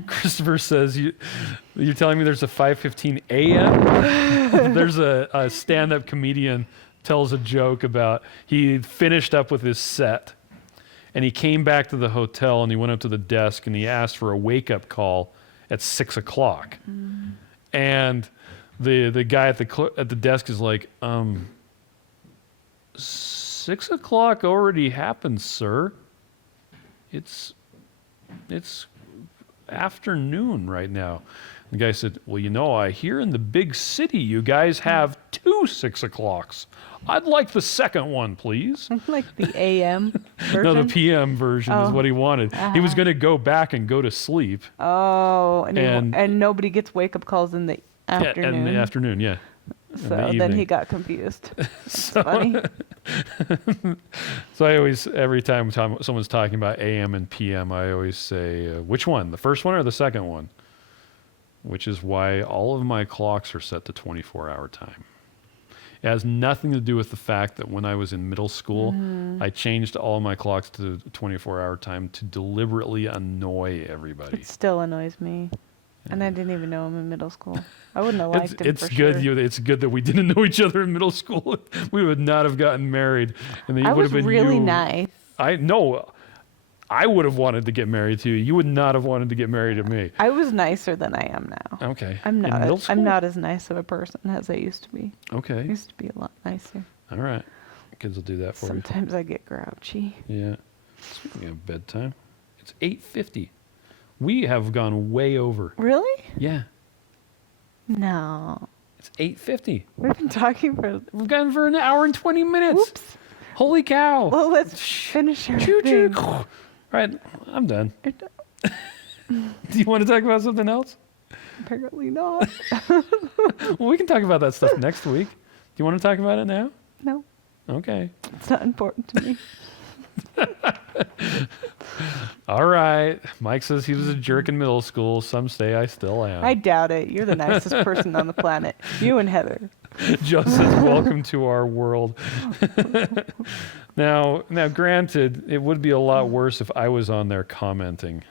Christopher says, you're telling me there's a 5:15 a.m.? There's a stand-up comedian tells a joke about he finished up with his set and he came back to the hotel and he went up to the desk and he asked for a wake-up call at 6 o'clock. And the guy at the desk is like, 6 o'clock already happened, sir. It's afternoon right now. The guy said, well, I hear in the big city you guys have 2 6 o'clocks. I'd like the second one, please. Like the AM version? No, the PM version is what he wanted. He was going to go back and go to sleep. Oh, And- and nobody gets wake-up calls in the afternoon. In the afternoone, yeah. So then evening. he got confused. So, Funny. so I always, every time someone's talking about AM and PM, I always say, which one? The first one or the second one? which is why all of my clocks are set to 24-hour time. It has nothing to do with the fact that when I was in middle school, I changed all my clocks to 24-hour time to deliberately annoy everybody. It still annoys me. And I didn't even know him in middle school. I wouldn't have liked him It's for good. sure. It's good that we didn't know each other in middle school. We would not have gotten married, and then I would was have been really you. nice. I know. I would have wanted to get married to you. You would not have wanted to get married to me. I was nicer than I am now. Okay. I'm In middle not. school? I'm not as nice of a person as I used to be. I Okay. used to be a lot nicer. All right. Kids will do that for Sometimes I get grouchy. you. Yeah. Speaking of bedtime, it's 8:50. We have gone way over. Really? Yeah. No. It's 8:50. We've been talking for. We've gone for an hour and 20 minutes. Whoops. Holy cow. Well, let's finish our Choo choo. thing. All right. I'm done. Do you want to talk about something else? Apparently not. Well, we can talk about that stuff next week. Do you want to talk about it now? No, Okay. it's not important to me. All right. Mike says he was a jerk in middle school. Some say I still am. I doubt it. You're the nicest person on the planet. You and Heather. Joe says, welcome to our world. Now, granted, it would be a lot worse if I was on there commenting.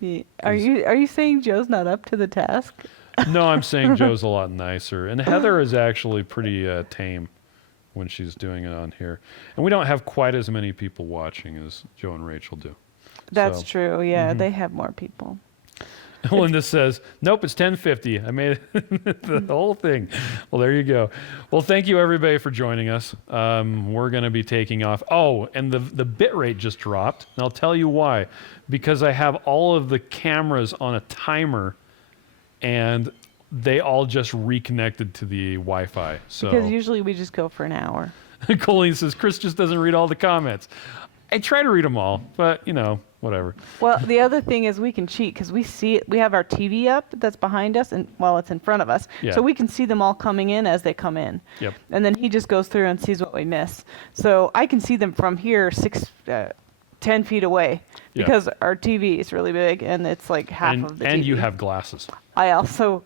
Yeah. Are you saying Joe's not up to the task? No, I'm saying Joe's a lot nicer. And Heather is actually pretty tame when she's doing it on here. And we don't have quite as many people watching as Joe and Rachel do. That's So, true. Yeah, they have more people. Linda says, nope, it's 10:50. I made it the whole thing. Well, there you go. Well, thank you, everybody, for joining us. We're going to be taking off. Oh, and the bit rate just dropped. And I'll tell you why. Because I have all of the cameras on a timer, and they all just reconnected to the Wi-Fi. So Because usually we just go for an hour. Colleen says, Chris just doesn't read all the comments. I try to read them all, but, whatever. Well, the other thing is we can cheat because we see it. We have our TV up that's behind us, and while it's in front of us, Yeah. so we can see them all coming in as they come in. Yep. And then he just goes through and sees what we miss. So I can see them from here 10 feet away Yeah. because our TV is really big and it's like half And, of the and TV. you have glasses.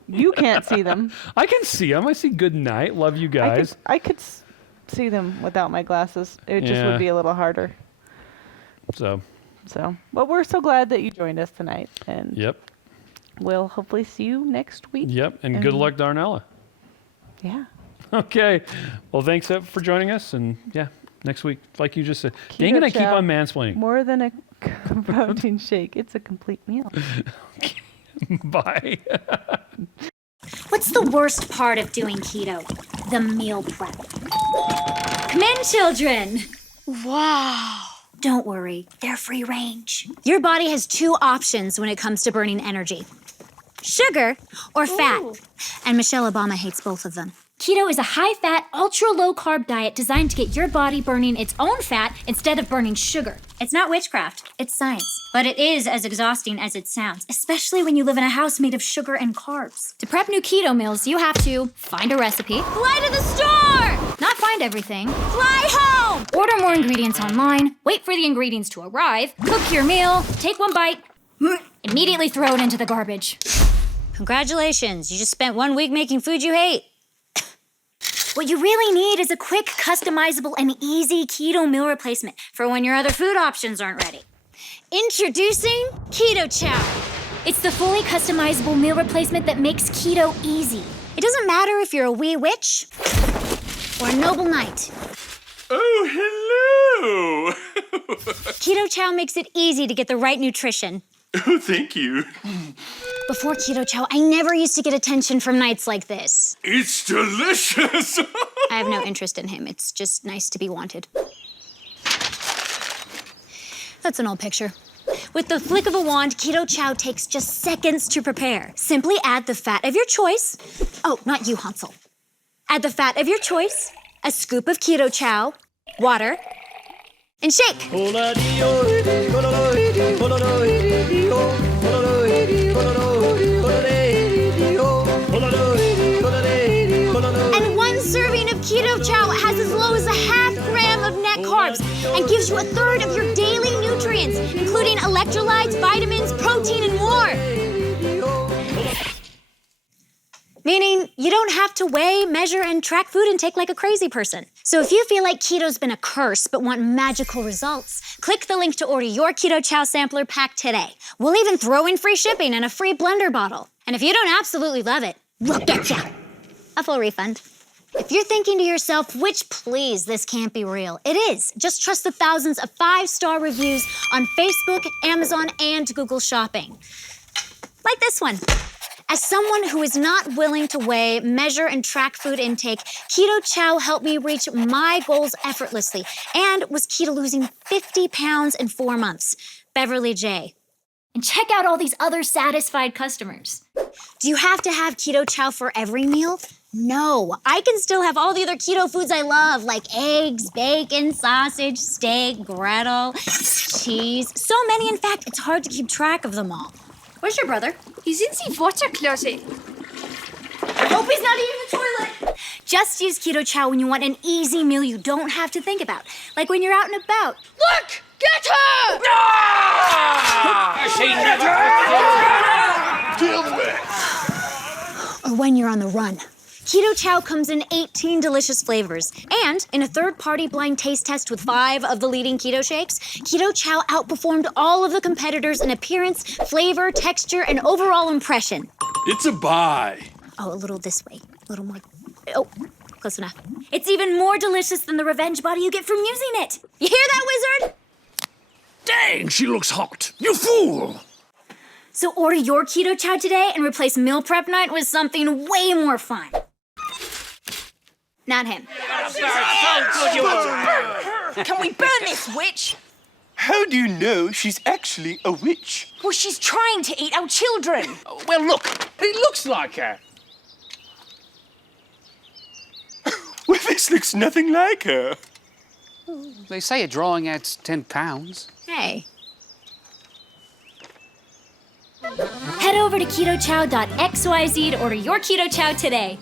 You can't see them. I can see them. I see good night. Love you guys. I could see them without my glasses. It just Yeah. would be a little harder. So, But we're so glad that you joined us tonight, and yep. we'll hopefully see you next week. Yep. And good luck, Darnella. Yeah. Okay. Well, thanks for joining us. And yeah, next week, like you just said. Dang it, Keto I keep Chow. on mansplaining. More than a protein shake. It's a complete meal. Bye. What's the worst part of doing keto? The meal prep. Come in, children. Wow. Don't worry, they're free range. Your body has two options when it comes to burning energy: sugar or fat. And Michelle Obama hates both of them. Keto is a high-fat, ultra-low-carb diet designed to get your body burning its own fat instead of burning sugar. It's not witchcraft, it's science. But it is as exhausting as it sounds, especially when you live in a house made of sugar and carbs. To prep new keto meals, you have to find a recipe, fly to the store, not find everything, fly home, order more ingredients online, wait for the ingredients to arrive, cook your meal, take one bite, immediately throw it into the garbage. Congratulations, you just spent 1 week making food you hate. What you really need is a quick, customizable, and easy keto meal replacement for when your other food options aren't ready. Introducing Keto Chow. It's the fully customizable meal replacement that makes keto easy. It doesn't matter if you're a wee witch or a noble knight. Oh, hello! Keto Chow makes it easy to get the right nutrition. Oh, thank you. Before Keto Chow, I never used to get attention from nights like this. It's delicious! I have no interest in him. It's just nice to be wanted. That's an old picture. With the flick of a wand, Keto Chow takes just seconds to prepare. Simply add the fat of your choice. Oh, not you, Hansel. Add the fat of your choice, a scoop of Keto Chow, water, and shake. And 1 serving of Keto Chow has as low as a half gram of net carbs and gives you a third of your daily nutrients, including electrolytes, vitamins, protein, and more. Meaning you don't have to weigh, measure, and track food intake like a crazy person. So if you feel like keto's been a curse but want magical results, click the link to order your Keto Chow sampler pack today. We'll even throw in free shipping and a free blender bottle. And if you don't absolutely love it, we'll get you a full refund. If you're thinking to yourself, which please, this can't be real, it is. Just trust the thousands of 5-star reviews on Facebook, Amazon, and Google Shopping. Like this one. As someone who is not willing to weigh, measure, and track food intake, Keto Chow helped me reach my goals effortlessly and was key to losing 50 pounds in 4 months. Beverly J. And check out all these other satisfied customers. Do you have to have Keto Chow for every meal? No, I can still have all the other keto foods I love, like eggs, bacon, sausage, steak, griddle, cheese. So many, in fact, it's hard to keep track of them all. Where's your brother? He's in the water closet. I hope he's not eating the toilet. Just use Keto Chow when you want an easy meal you don't have to think about, like when you're out and about. Look! Get her! Deal with it. Or when you're on the run. Keto Chow comes in 18 delicious flavors. And in a third-party blind taste test with 5 of the leading keto shakes, Keto Chow outperformed all of the competitors in appearance, flavor, texture, and overall impression. It's a buy. Oh, a little this way. A little more. Oh, close enough. It's even more delicious than the revenge body you get from using it. You hear that, wizard? Dang, she looks hot. You fool. So order your Keto Chow today and replace meal prep night with something way more fun. Not him. Can we burn this witch? How do you know she's actually a witch? Well, she's trying to eat our children. Well, look, it looks like her. Well, this looks nothing like her. They say a drawing adds 10 pounds. Hey. Head over to ketochow.xyz to order your Keto Chow today.